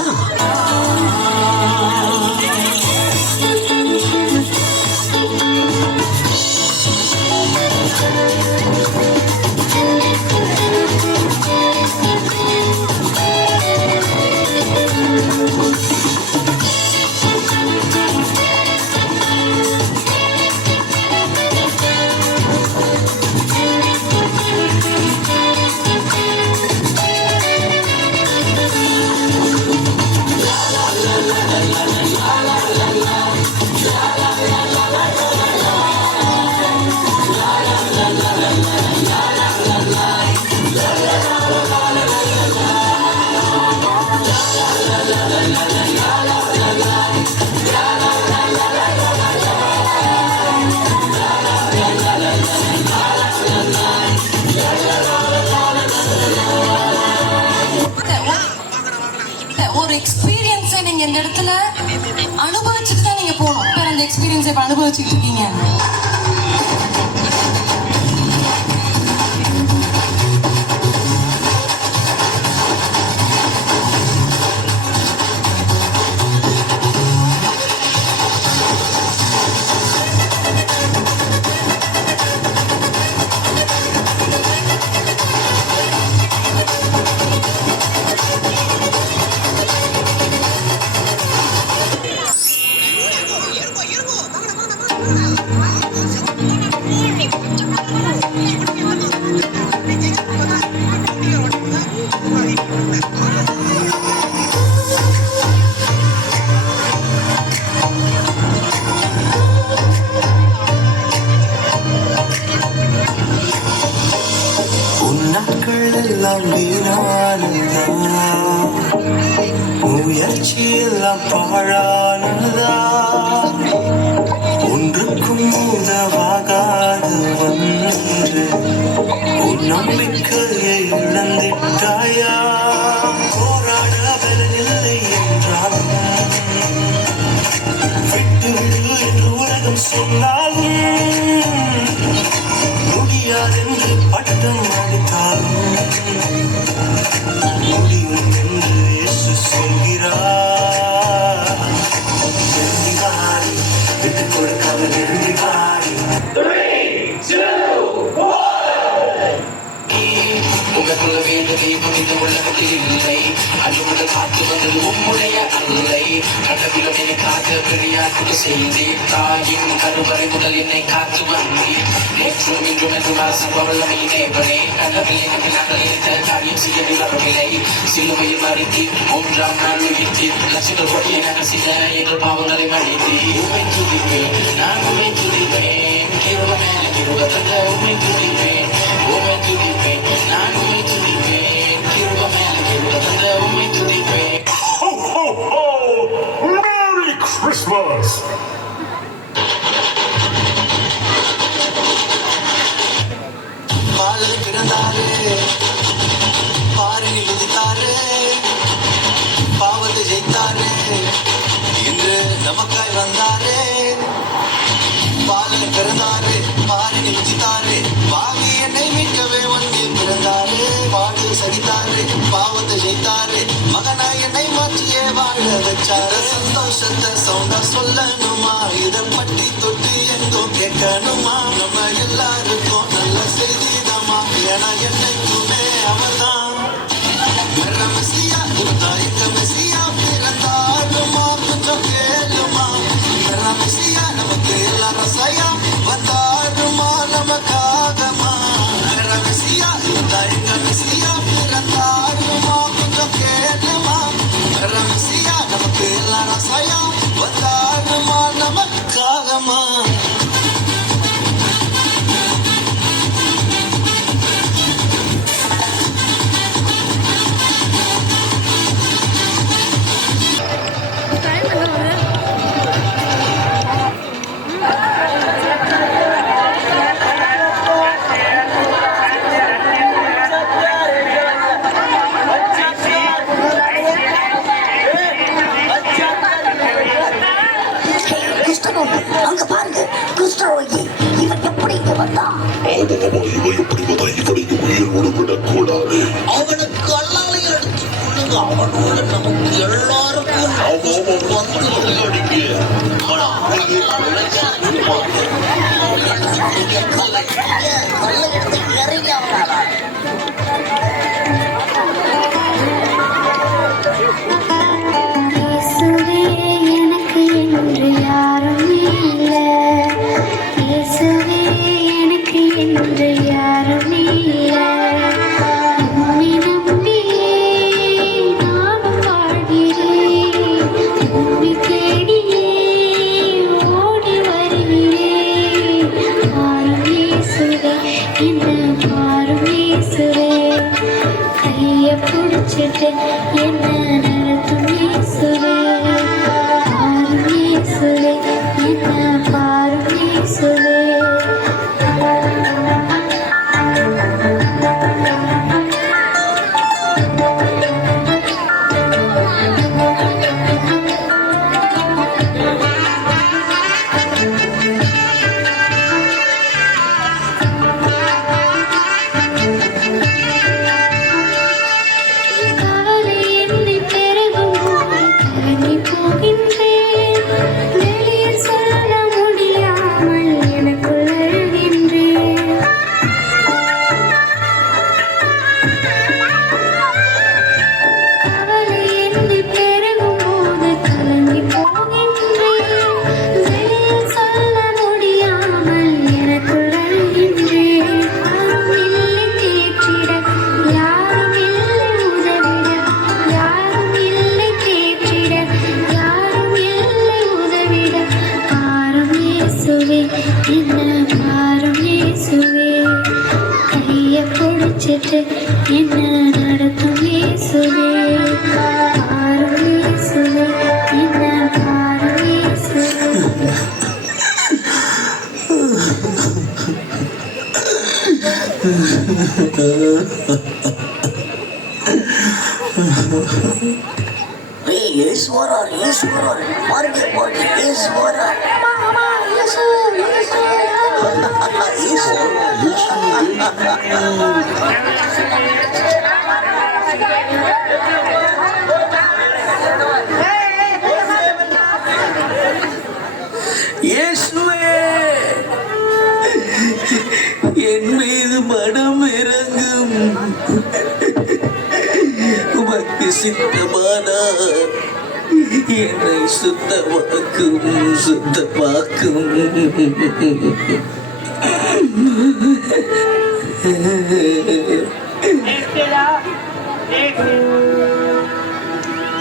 ஒரு எக்ஸ்பீரியன்ஸை நீங்க இந்த இடத்துல அனுபவிச்சுட்டு தான் நீங்க போகணும். வேற அந்த எக்ஸ்பீரியன்ஸை இப்ப அனுபவிச்சுட்டு இருக்கீங்க. முயற்சி எல்லாம் பாழானதா, ஒன்றுக்கும் உதவாகாது வந்து உன் நம்பிக்கையை இழந்திட்டாயா? போராட பலனில்லை என்றாலும் விட்டு விடு என்று உலகம் சொன்னாலும் முடியாதென்று பட்டம் அடித்தாலும் முடியும் என்று இயேசு சொல்கிறார். விட்டு கொடுக்காமல் எழுதி வாரி. உங்களுக்குள்ள வேண்டுமே புரிந்து உலகத்தில் இல்லை, அன்புள்ள காத்து வந்தது உம்முடைய அல்லை. கடவுளும் என்னை காக்க பெரியார் செய்தி, தாயின் கருவறை முதல் என்னை காத்து வந்தீர். நேற்றும் இன்றும் என்றும் அரசவல்லமை தேவனே, கடவுள் எனக்கு நாங்கள் எடுத்த காரியம் செய்ய நிலவவில்லை. சிலுவையில் மறித்தீர், 3ஆம் நாள் உயிர்த்தீர். லட்சங்கள் கொடியை நாங்கள் செய்த எங்கள் பாவங்களை மன்னித்தீர். உம்மை துதிப்பேன், நான் உம்மை துதிப்பேன். கிருப மேல கிருப தந்த உம்மை துதிப்பேன், உம்மை துதிப்பேன், நான் உம்மை துதிப்பேன். கிருப மேல கிருப தந்த உம்மை துதிப்பேன். Ho, ho, ho! Merry Christmas! பாலனை பிறந்தாரு, பாரினில் உதித்தாரு, பாவத்தை ஜெயித்தாரு, இன்று நமக்காய் வந்தாரு. பாலனை பிறந்தாரு, பாரினில் உதித்தாரு, பாவி என்னை மீட்கவே வண்டியில் பிறந்தாரு. பாடு சகித்தாரு, பாவத்தை ஜெயித்தாரு, மகனாய் என்னை மாற்றியே வாழ வச்சாரு. சந்தோஷத்தை சவுண்டா சொல்லணுமா, இதை பட்டி தொட்டு எங்கோ கேட்கணுமா? நம்ம எல்லாருக்கும் நல்ல செய்திதமா, ஏன்னா என்னைக்குமே அவர்தான் மெஸ்ஸியா. எங்க மெஸ்ஸியா பிறந்தாருமா, கொஞ்சம் கேளுமா. மெஸ்ஸியா நமக்கு எல்லா ரசையா வந்தாருமா, நமக்காகமா. மெஸ்ஸியா எங்க மெஸ்ஸியா பிறந்தாருமா, கொஞ்சம் கேளுமா. மெஸ்ஸியா நமக்கு எல்லா ரசையா வந்தாருமா, நமக்காகமா. ஆமா இவன் எப்படி வந்தா இவனையும் உயிரோடு விடக்கூடாது. அவனுக்கு கல்லாலை அடிச்சு கொள்ளுங்க. அவனோட நமக்கு எல்லாருக்கும் வந்து அடிங்க. கல்லை எடுத்து இறங்கி அவனால எனக்கு என்று யாரும் இல்லை, இயேசுவே எனக்கு என்று யாரும் இல்லை. உம்மை நம்பியே நானும் வாழ்கிறேன், உம்மை தேடியே ஓடி வருகிறேன். பாரும் இயேசுவே, என்னை பாரும் இயேசுவே, கையை பிடிச்சிட்டு என்ன நடத்தும் இயேசுவே. பாரும் இயேசுவே, என்னை பாரும் இயேசுவே. கவலை என்னை பெருகும் போது கலங்கி போகின்றேன். வெளியில் சொல்ல முடியாமல் எனக்குள் அழுகின்றேன். கவலை என்னை பெருகும் போது கலங்கி போகின்றேன். வெளியில் சொல்ல முடியாமல் எனக்குள் அழுகின்றேன். யாரும் இல்லை தேற்றிட, யாரும் இல்லை உதவிட, யாரும் இல்லை தேற்றிட, யாரும் இல்லை உதவிட. பாரும் இயேசுவே, என்னை பாரும் இயேசுவே, கையை பிடிச்சிட்டு என்ன நடத்தும் இயேசுவே. பாரும் இயேசுவே, என்னை பாரும் இயேசுவே. ஈஸ்வரர் ஈஸ்வரர் பாருங்க பாருங்க ஈஸ்வரர் இயேசுவே என் மீது மனம் இறங்கும். உமக்கு சித்தமானா என்னை சுத்தமாக்கும் சுத்தமாக்கும்.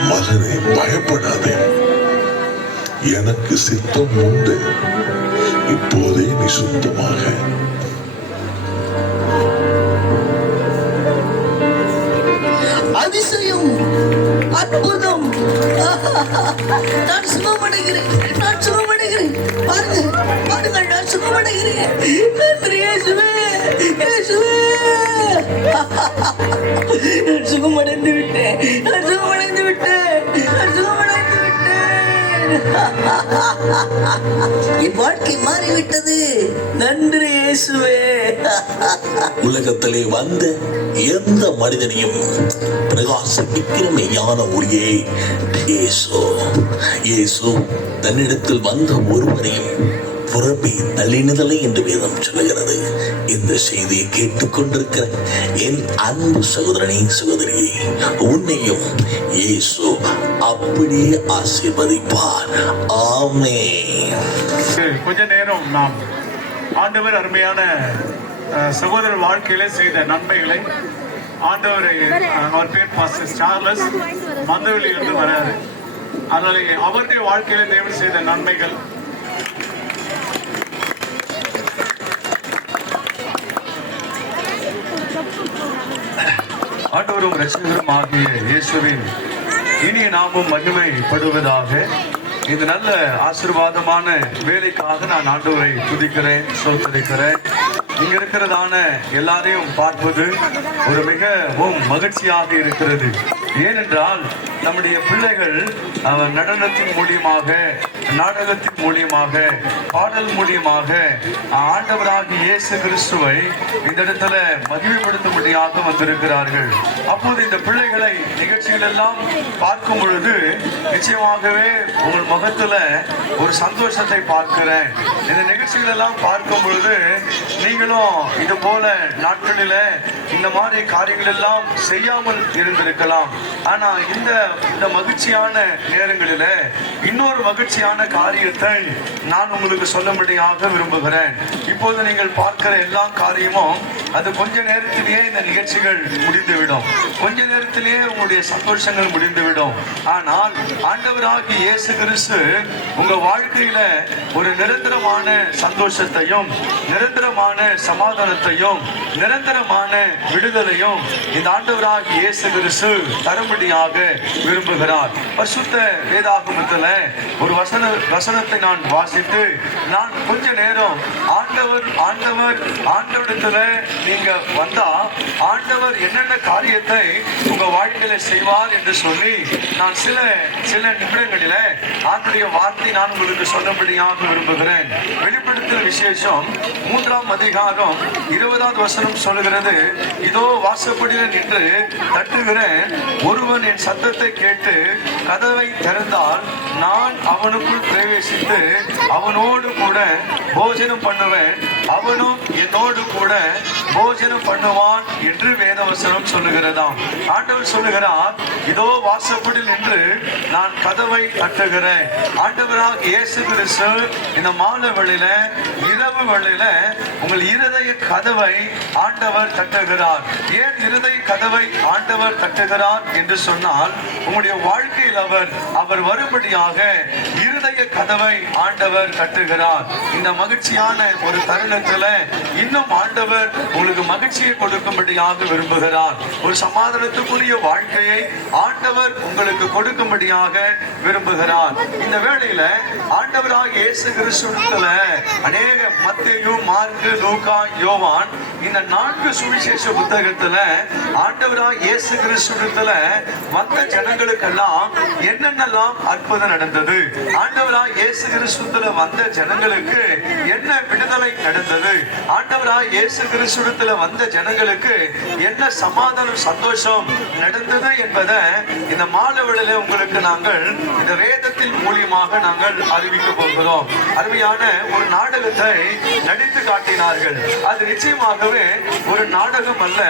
மகனே பயப்படாதே, எனக்கு சித்தம் உண்டு. இப்போதே நீ சுத்தமாக. அதிசயம் அற்புதம். நான் சுகமடைகிறேன், நான் சுகமடைகிறேன். பாருங்க பாருங்க, நான் சுகமடைகிறேன். நன்றி இயேசுவே, இயேசுவே. நான் சுகமடைந்து விட்டேன், நான் சுகமடைந்து விட்டேன், நான் சுகமடைந்து விட்டேன். என் வாழ்க்கை மாறிவிட்டது. நன்றி இயேசுவே. உலகத்திலே வந்த எந்த மனிதனையும் பிரகாசிக்கிற மெய்யான ஒளியே இயேசு. இயேசு தன்னிடத்தில் வந்த ஒருவரையும் புறம்பே தள்ளினதில்லை என்று வேதம் சொல்லுகிறது. இந்த செய்தியை கேட்டுக்கொண்டிருக்கிற என் அன்பு சகோதரனே சகோதரியே, உன்னையும் இயேசு அப்படியே ஆசீர்வதிப்பார். ஆமென். கொஞ்ச நேரம் நாம் ஆண்டவர் அருமையான சகோதரர் வாழ்க்கையில செய்த நன்மைகளை, ஆண்டவரை, அவர் பேர் பாஸ்டர் சார்லஸ் மந்தவெளியிலிருந்து வராரு. அதனால அவருடைய வாழ்க்கையில தேவன் செய்த நன்மைகள், ஆண்டவரும் ரட்சகரும் ஆகிய இயேசுவின் இனிய நாமம் மகிமைப்படுவதாக. இந்த நல்ல ஆசீர்வாதமான வேலைக்காக நான் ஆண்டவரை துதிக்கிறேன், ஸ்தோத்திரிக்கிறேன். இங்க இருக்கிறதான எல்லாரையும் பார்ப்பது ஒரு மிகவும் மகிழ்ச்சியாக இருக்கிறது. ஏனென்றால் நம்முடைய பிள்ளைகள் நடனத்தின் மூலியமாக, நாடகத்தின் மூலியமாக, பாடல் மூலியமாக ஆண்டவராகிய இயேசு கிறிஸ்துவை இந்த இடத்துல மகிமைப்படுத்தும்படியாக வந்திருக்கிறார்கள். அப்போது இந்த பிள்ளைகளை நிகழ்ச்சிகள் எல்லாம் பார்க்கும் பொழுது நிச்சயமாகவே உங்கள் முகத்துல ஒரு சந்தோஷத்தை பார்க்கிறேன். இந்த நிகழ்ச்சிகள் எல்லாம் பார்க்கும் பொழுது நீங்களும் இது போல நாட்களில இந்த மாதிரி காரியங்கள் எல்லாம் செய்யாமல் இருந்திருக்கலாம். ஆனா இந்த மகிழ்ச்சியான நேரங்களில இன்னொரு மகிழ்ச்சியான காரியத்தை நான் உங்களுக்கு சொல்லும்படியாக விரும்புகிறேன். இப்போது நீங்கள் பார்க்கிற எல்லா காரியமும் அது கொஞ்ச நேரத்திலேயே இந்த நிகழ்ச்சிகள் முடிந்துவிடும், கொஞ்ச நேரத்திலேயே உங்களுடைய சந்தோஷங்கள் முடிந்துவிடும். ஆனால் ஆண்டவராகிய இயேசு கிறிஸ்து உங்க வாழ்க்கையில ஒரு நிரந்தரமான சந்தோஷத்தையும், நிரந்தரமான சமாதானத்தையும், நிரந்தரமான விடுதலையும் இந்த ஆண்டவராகிய இயேசு கிறிஸ்து தரும்படியாக விரும்புகிறார். பரிசுத்த வேதாகமத்துல ஒரு வசனத்தை நான் வாசித்து நான் கொஞ்ச நேரம் ஆண்டவரிடத்துல நீங்க வந்தா ஆண்டவர் என்னென்ன காரியத்தை உங்க வாழ்க்கையில செய்வார் என்று சொல்லி நான் சில நிமிடங்களில ஆண்டுடைய வார்த்தை நான் உங்களுக்கு சொல்லும்படியாக விரும்புகிறேன். வெளிப்படுத்தல் விசேஷம் 3ஆம் அதிகாரம் 20வது வசனம் சொல்லுகிறது, இதோ வாசப்படியில் நின்று தட்டுகிறேன், ஒருவன் என் சத்தத்தை கேட்டு கதவை திறந்தால் நான் அவனுக்குள் பிரவேசித்து அவனோடு கூட போஜனம் பண்ணுவேன், அவனும் என்னோடு கூட போஜனம் பண்ணுவான் என்று வேதவசனம் சொல்லுகிறதாம். ஆண்டவர் சொல்லுகிறார், இதோ வாசப்படியில் நின்று நான் கதவை தட்டுகிறேன். ஆண்டவராக இயேசு கிறிஸ்து இந்த மாலை வேளையில, இரவு வேளையில உங்கள் இருதய கதவை ஆண்டவர் தட்டுகிறார். ஏன் இருதய கதவை ஆண்டவர் தட்டுகிறார் என்று சொன்னால், உங்களுடைய வாழ்க்கையில் அவர் வரும்படியாக இருதய கதவை ஆண்டவர் தட்டுகிறார். இந்த மகிழ்ச்சியான ஒரு தருணத்துல இன்னும் ஆண்டவர் உங்களுக்கு மகிழ்ச்சியை கொடுக்கும்படியாக விரும்புகிறார். ஒரு சமாதானத்துக்குரிய வாழ்க்கையை ஆண்டவர் உங்களுக்கு கொடுக்கும்படியாக விரும்புகிறார். இந்த வேளையில ஆண்டவராக இயேசு கிறிஸ்துவிடத்துல அநேக மத்தேயு, மார்க்கு, லூக்கா, யோவான் இந்த 4 சுவிசேஷ புத்தகத்துல ஆண்டவராக இயேசு கிறிஸ்துவிடத்துல வந்த ஜனங்களுக்கெல்லாம் என்னென்னலாம் அற்புதம் நடந்தது, ஆண்டவராக இயேசு கிறிஸ்துவிடத்துல வந்த ஜனங்களுக்கு என்ன விடுதலை நடந்தது, ஆண்டவராக இயேசு கிறிஸ்துவிடத்துல வந்த ஜனங்களுக்கு என்ன சமாதானம், சந்தோஷம் நடந்தது என்பதை இந்த மாலை வேளையில உங்களுக்கு நாங்கள் இந்த வேதத்தின் மூலியமாக நாங்கள் அறிவிக்க போகிறோம். அருமையான ஒரு நாடகத்தை நடித்து காட்டினார்கள். அது நிச்சயமாகவே ஒரு நாடகம் அல்ல,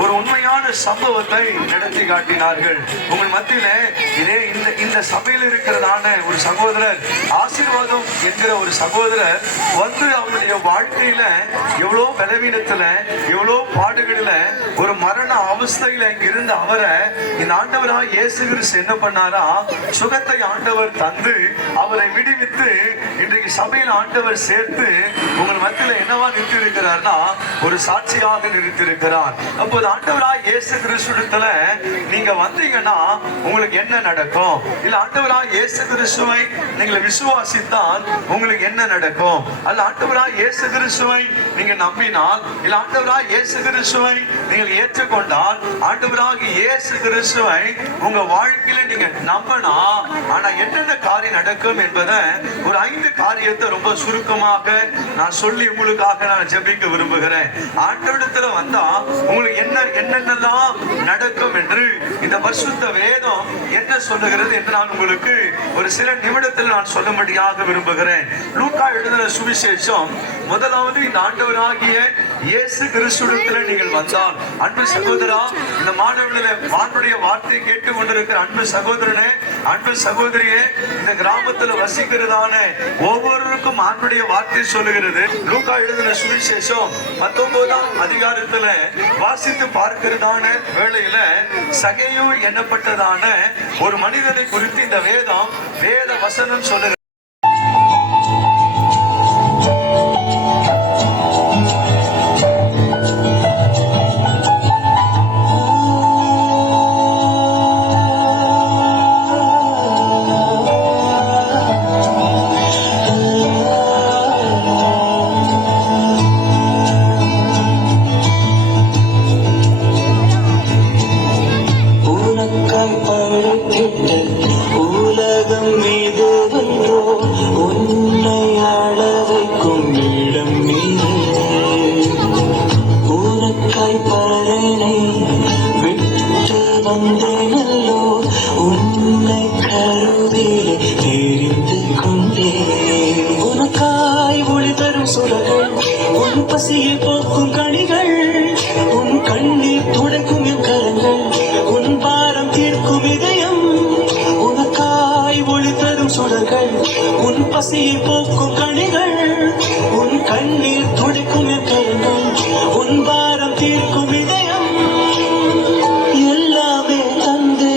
ஒரு உண்மையான சம்பவத்தை நடத்தி காட்டினார்கள். உங்கள் மத்தியில இதே இந்த சபையில் இருக்கிறதான ஒரு சகோதரர், ஆசீர்வாதம் என்கிற ஒரு சகோதரர் வந்து அவருடைய வாழ்க்கையில எவ்வளவு பலவீனத்துல, எவ்வளவு பாடுகளில, ஒரு மரண அவஸ்தையில இருந்த அவரை இந்த ஆண்டவராக இயேசு கிறிஸ்து என்ன பண்ணாரா, சுகத்தை ஆண்டவர் தந்து அவரை விடுவித்து இன்றைக்கு சபையில் ஆண்டவர் சேர்த்து உங்கள் மத்தியில என்னவா நிறுத்தி இருக்கிறார்னா ஒரு சாட்சியாக நிறுத்தி இருக்கிறார். அப்போது ஆண்டவராக இயேசு கிறிஸ்துவிடத்துல நீங்க வந்தீங்கன்னா உங்களுக்கு என்ன நடக்கும்? இல்ல ஆண்டவராக இயேசு கிறிஸ்துவை நீங்கள் விசுவாசித்தால் உங்களுக்கு என்ன நடக்கும்? அல்ல ஆண்டவராக இயேசு கிறிஸ்துவை நீங்க நம்பினால், இல்ல ஆண்டவராக இயேசு கிறிஸ்துவை நீங்கள் ஏற்றுக்கொண்டால், ஆண்டவராக இயேசு கிறிஸ்துவை உங்க வாழ்க்கையில நீங்க நம்பினா ஆனா என்னென்ன காரியம் நடக்கும் என்பதை ஒரு 5 காரியத்தை ரொம்ப சுருக்கமாக நான் சொல்லி உங்களுக்காக நான் ஜெபிக்க விரும்புகிறேன். ஆண்டவரிடத்துல வந்தா உங்களுக்கு என்னென்னலாம் நடக்கும் என்று இந்த பரிசுத்த வேதம் என்ன சொல்லுகிறது என்று நான் உங்களுக்கு ஒரு சில நிமிடத்தில் நான் சொல்லும்படியாக விரும்புகிறேன். லூக்கா எழுதின சுவிசேஷம் 1வது இந்த ஆண்டவராகிய இயேசு கிறிஸ்துவிடத்தில் நீங்கள் வந்தால், அன்பு சகோதரா, இந்த மாணவர்களில் வானுடைய வார்த்தையை கேட்டுக் கொண்டிருக்கிற அன்பு சகோதரனே, அன்பு சகோதரியே, இந்த கிராமத்தில் வசிக்கிறதான ஒவ்வொருவருக்கும் ஆண்டுடைய வார்த்தை சொல்லுகிறது. லூக்கா எழுதின சுவிசேஷம் 19ஆம் அதிகாரத்துல வாசித்து பார்க்கிறதான வேளையில சகேயு எண்ணப்பட்டதான ஒரு மனிதனை குறித்து இந்த வேத வசனம் சொல்லுகிறது. உலகம் மீது உன் பாரம் தீர்க்கும் இதயம் எல்லாமே தந்து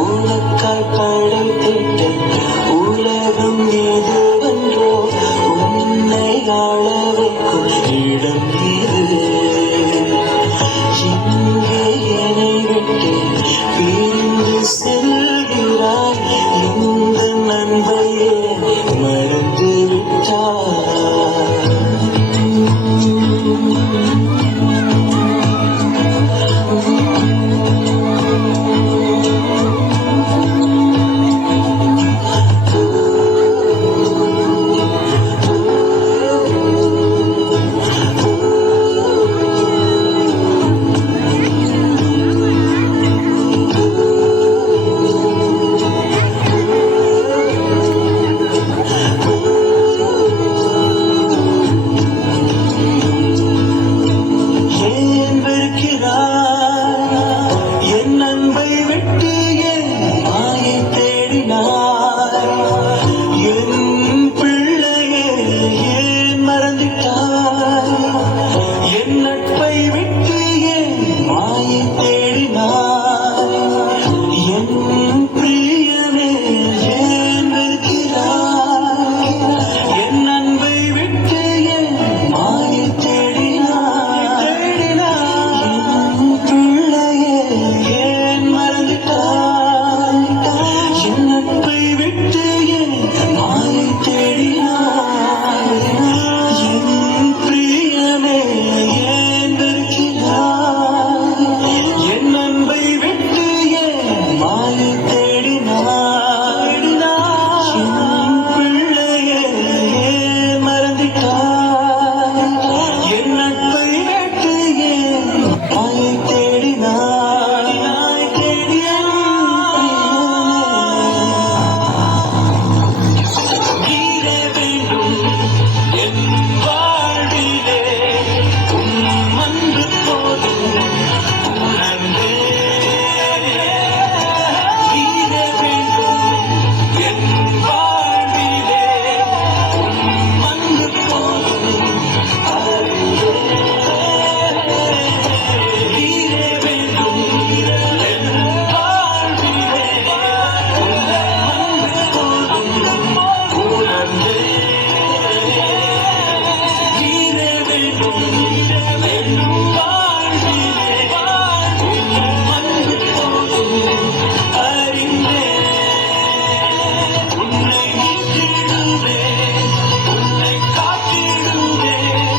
உனக்காய் படைத்திட்ட உலகம் எதுவென்றோ உன்னை ஆள வைக்கும் இடம் இது. எங்கே என்னை விட்டு பிரிந்து செல்கிறாய், இந்த நண்பையே மறந்து ஏன் வெறுக்கிறாய் என் அன்பை விட்டு, என் மாயை தேடினாய், என் பிள்ளையே ஏன் மறந்துட்டாய், என் நட்பை விட்டு என் மாயை தேடினாய், என் பிரியமே ஏன் வெறுக்கிறாய், என் அன்பை விட்டு என் மாயை தேடினாய், என் பிள்ளையே ஏன் மறந்துட்டாய், என் நட்பை விட்டு என் மாயை தேடினாய், என் பிரியமே ஏன் வெறுக்கிறாய், என் அன்பை விட்டு என் மாயை தேடினாய், என் பிள்ளையே ஏன் மறந்துட்டாய், என் நட்பை விட்டு என் மாயை தேடினாய், என் நீரே வேண்டும் என் வாழ்விலே, உன் அன்பு போதும் உணர்ந்தே. நீரே வேண்டும் என் வாழ்விலே, உன் அன்பு போதும் அறிந்தே. நீரே வேண்டும் என் வாழ்விலே, உன் அன்பு போதும் உணர்ந்தே. நீரே வேண்டும் என் வாழ்விலே, உன் அன்பு போதும் அறிந்தே. உன்னை மீட்டிடுவேன், உன்னை காத்திடுவேன்,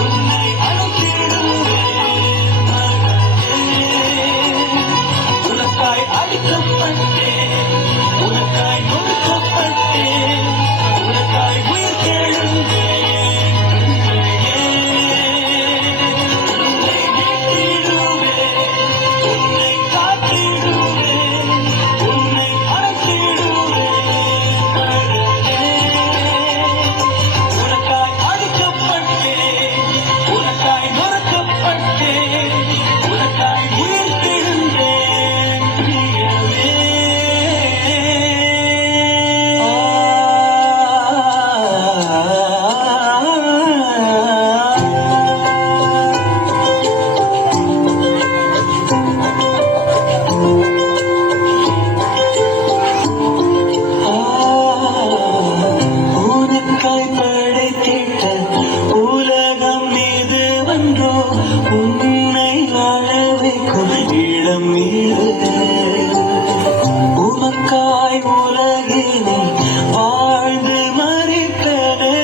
உன்னை அழைத்திடுவேன் மகனே. உனக்காய் அடிக்கப்பட்டேன், உனக்காய் நொறுக்கப்பட்டேன், உனக்காய் உயிர் தெழுந்தேன் உன்னை மீட்டிடுவேன், உன்னை காத்திடுவேன், உன்னை அழைத்திடுவேன் மகனே. உனக்காய் அடிக்கப்பட்டேன், உனக்காய் நொறுக்கப்பட்டேன், உனக்காய் உயிர் தெழுந்தேன் பிரியமே. உனக்காய் படைத்திட்ட உலகம் இதுவென்றோ உன்னை வாழ வைக்கும் இடம் இது. உமக்காய் உலகினை வாழ்ந்து மறிப்பேனே,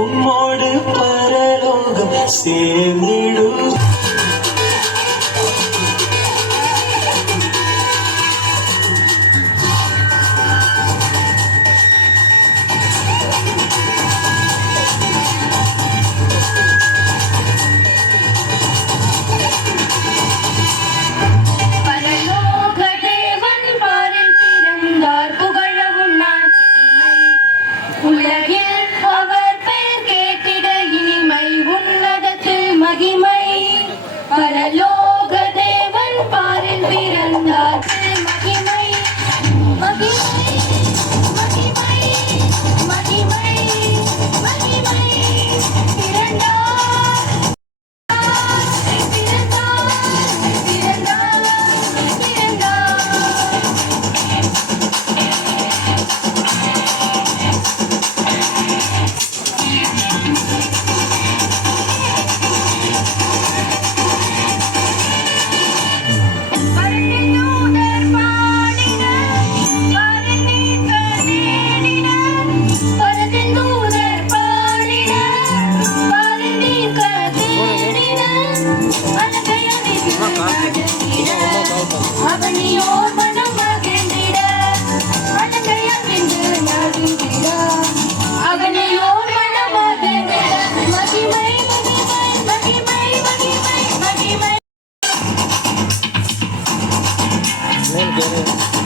உம்மோடு பரலோகம் சேர்ந்திடும். பரலோக பிறந்தார் மகிமை மகிமை மகிமை மகிமை மகிமை பிறந்தார் பிறந்தார் பிறந்தார் பரந்தூதர் பாடினர் பரந்தீர்கள் தேடினர் பரந்தூதர் பாடினர் பரந்தீர்கள் தேடினர் அலகையனை பாடுகிறார் அவனியோர் மனம் மகிழ்ந்திட அலகையனை நடுங்கிடார் அவனியோர் மனம் மகிழ்ந்திட மகிமை மகிமை மகிமை மகிமை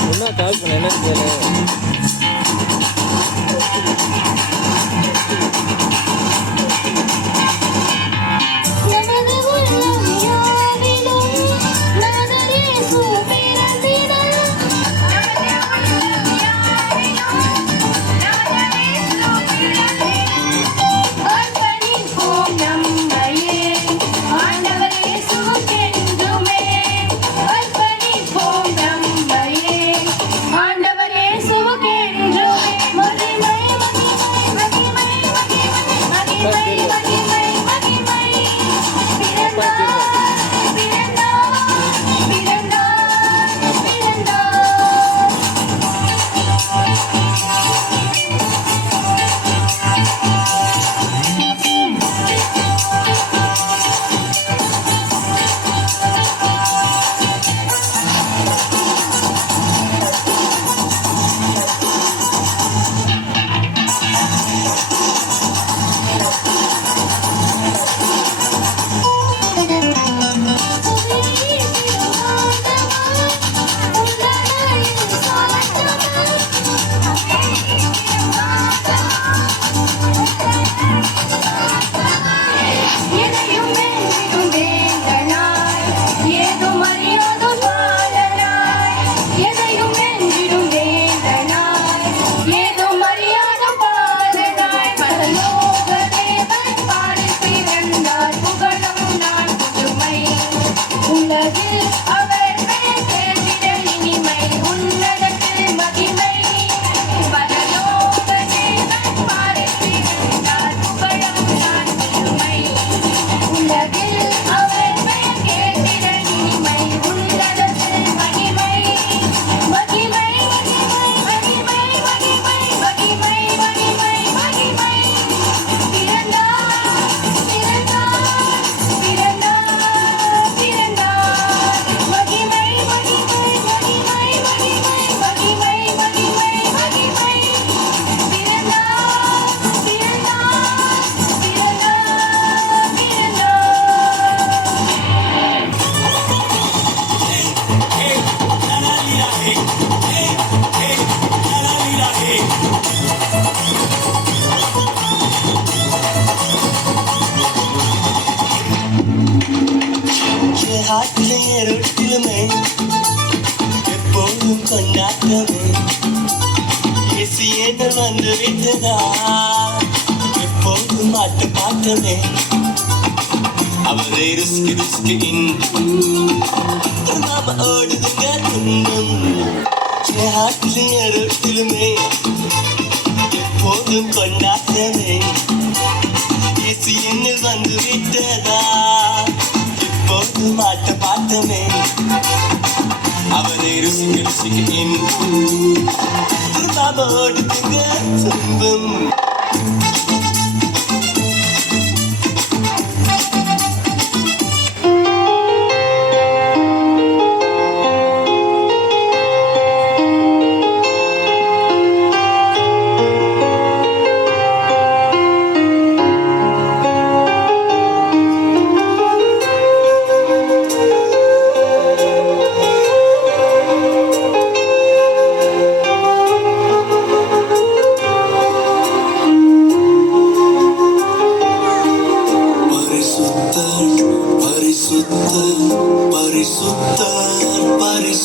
என்ன கால் பண்ண என்ன கேளு நமது உள்ளம் யாவிலும் நாதரேசு பிறந்திட அர்ப்பணிப்போம் நம்மையே ஆண்டவர் இயேசுவுக்கென்றுமே அர்ப்பணிப்போம் நம்மையே ஆண்டவர் இயேசுவுக்கென்றுமே மகிமை மகிமை மகிமை மகிமை மகிமை பிறந்தார் பிறந்தார் பிறந்தார் பிறந்தார் எதையும் வென்றிடும் வேந்தனாய் ஏதும் அறியாத பாலனாய் எதையும் வென்றிடும் வேந்தனாய் ஏதும் அறியாத பாலனாய் பரலோக தேவன் பாரில் பிறந்தார் புகழும் நான் புதுமை உலகில் அவர் பெயர் கேட்டிட இனிமை உன்னதத்தில் மகிமை பரலோக தேவன் பாரில் பிறந்தார் புகழும் நான் புதுமை உலகில் அவர் பெயர் கேட்டிட இனிமை உன்னதத்தில் மகிமை மகிமை மகிமை மகிமை மகிமை மகிமை மகிமை பிறந்தார் பிறந்தார் பிறந்தார் பிறந்தார் மகிமை மகிமை மகிமை மகிமை மகிமை மகிமை மகிமை பிறந்தார் பிறந்தார் பிறந்தார் பிறந்தார் ஆட்டிலேயே ரொட்டிலுமே எப்போதும் கொண்டாட்டமே இயேசு ஏதல் வந்து விட்டதா எப்போதும் மாட்டு பாட்டமே அவரை ருஸ்கி ருஸ்கி மாமா ஓடுதுங்க துன்பம் ஆட்டிலேயே ரொட்டிலுமே எப்போதும் கொண்டாட்டமே இயேசு என்னில் வந்து விட்டதா எப்போது மாட்ட பாட்டமே அவரை ருசிக்க ருசிக்க திரும்பாமோடு துன்பம்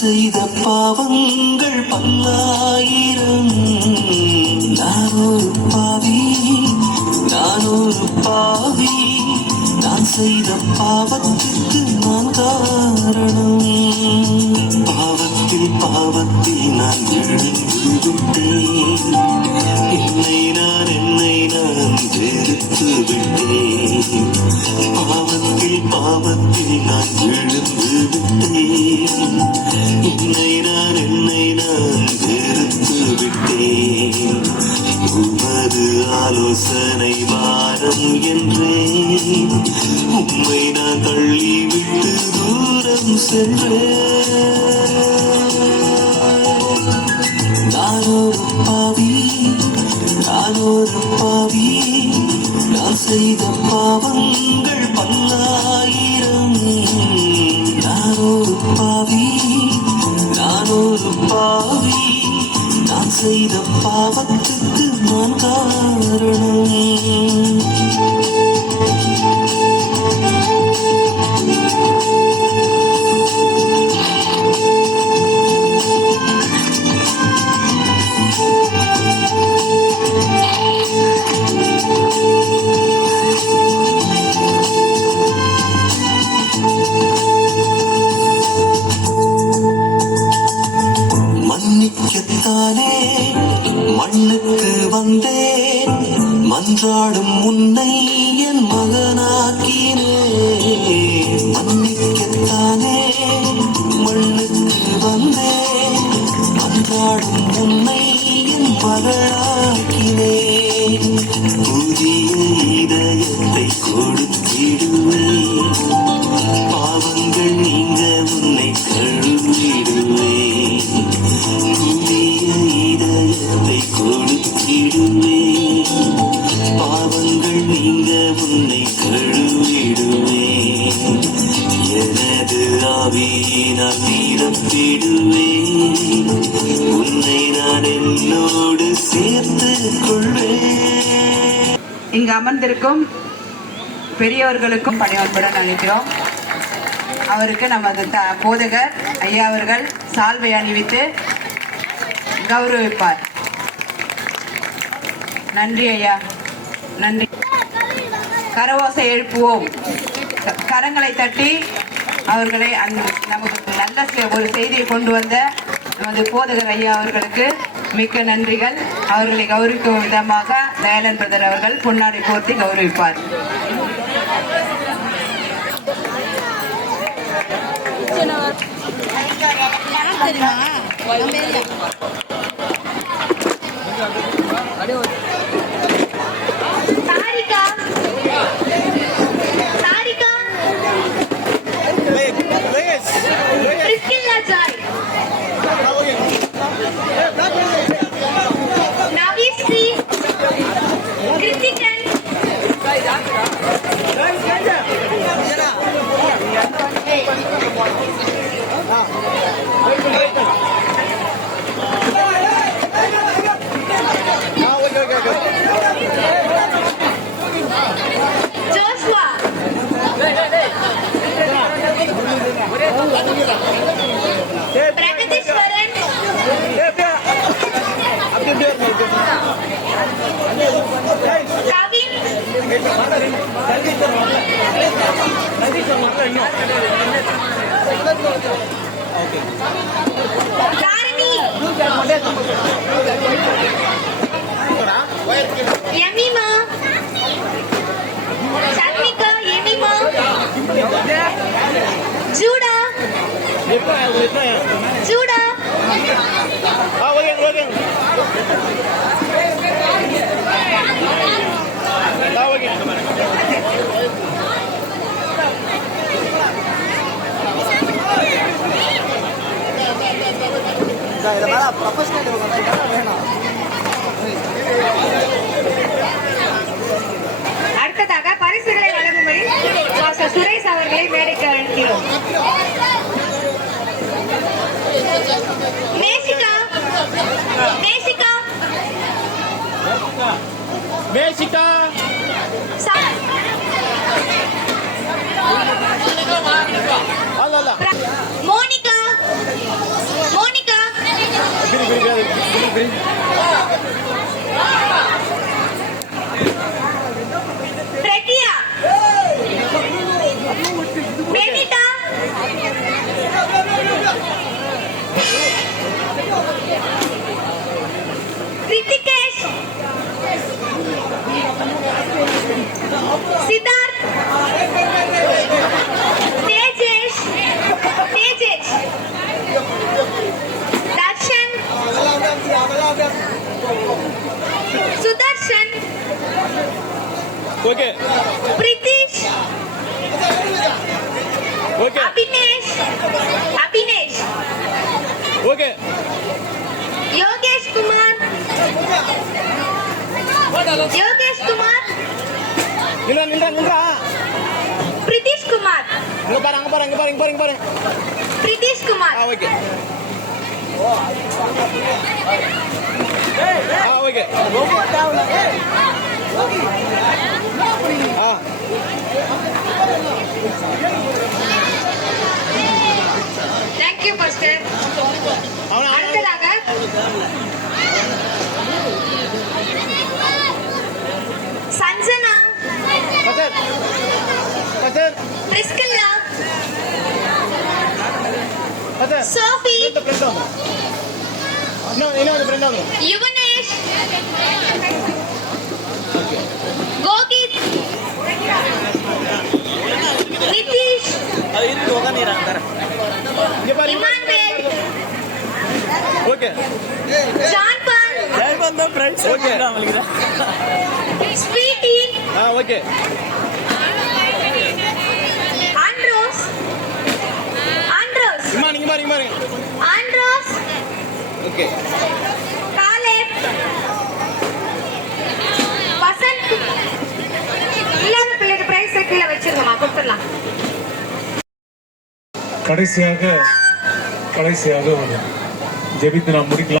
செய்த பாவங்கள் பல்லாயிரம். நான் ஒரு பாவி, நான் ஒரு பாவி, நான் செய்த பாவத்திற்கு நான் காரணம். பாவத்தில் பாவத்தில் நான் விழுந்து விட்டேன். என்னை நான் வெறுத்து விட்டேன். பாவத்தில் பாவத்தில் நான் விழுந்து விட்டேன். என்னை நான் வெறுத்து விட்டேன். உமது ஆலோசனை வாரம் என்றேன். உம்மை நான் தள்ளிவிட்டு தூரம் சென்றேன். நான் ஒரு பாவி, நான் ஒரு பாவி, நான் செய்த பாவங்கள் பல்லாயிரம். நான் ஒரு பாவி, நான் ஒரு பாவி, நான் செய்த பாவத்துக்கு நான் காரணம். மன்னிக்கத்தானே மண்ணுக்கு வந்தேன். மன்றாடும் உன்னை என் மகனாக்கினேன். மன்னிக்கத்தானே மண்ணுக்கு வந்தேன். மன்றாடும் உன்னை என் மகனாக்கினேன். புதிய இதயத்தை கொடுத்திடுவேன். பாவங்கள் நீங்க உன்னை கழுவிடுவேன். புதிய இதயத்தை கொடுத்திடுவேன். பாவங்கள் நீங்க உன்னை கழுவிடுவேன். எனது ஆவியினால் நிரப்பிடுவேன். உன்னை நான் என்னோடு சேர்த்துக் கொள்வேன். இங்கு அமர்ந்திருக்கும் பெரியவர்களுக்கும் பணியாளர்களுடன் அழைக்கிறோம். அவருக்கு நமது போதகர் ஐயா அவர்கள் சால்வை அணிவித்து கௌரவிப்பார். நன்றி ஐயா, நன்றி. கரவோசை எழுப்புவோம். கரங்களை தட்டி அவர்களை நமக்கு நல்ல ஒரு செய்தியை கொண்டு வந்த நமது போதகர் ஐயா அவர்களுக்கு மிக்க நன்றிகள். அவர்களை கௌரவிக்கும் விதமாக தயாளன் பிரதர் அவர்கள் பொன்னாடை போர்த்தி கௌரவிப்பார். அடுத்ததாக பரிசுகளை வழங்கும்படி சுரேஷ் அவர்களை மேடைக்கு அழைக்கிறோம். Mesika Mesika Mesika Monika Pragya Benita Kiruthikesh Siddharth Tejesh Darshan Sudarshan okay Prithish okay Abinesh okay Yogesh Kumar நில்றா பிரித்திஷ் குமார் இங்க பாரு Prithish Kumar okay okay thank you pastor. அடுத்ததாக Sanjana Priscilla Sophie Yuvanesh Gokith Nithish Emmanuel okay John Paul okay Sweety okay Andros நீங்க பாருங்க ஆண்ட்ரோஸ் ஓகே காலேப் வசந்த் இல்லாத பிள்ளைக்கு பிரைஸ் கீழே வச்சிருக்கோமா கொடுத்துடலாம். கடைசியாக ஜெபித்து நாம் முடிக்கலாம்.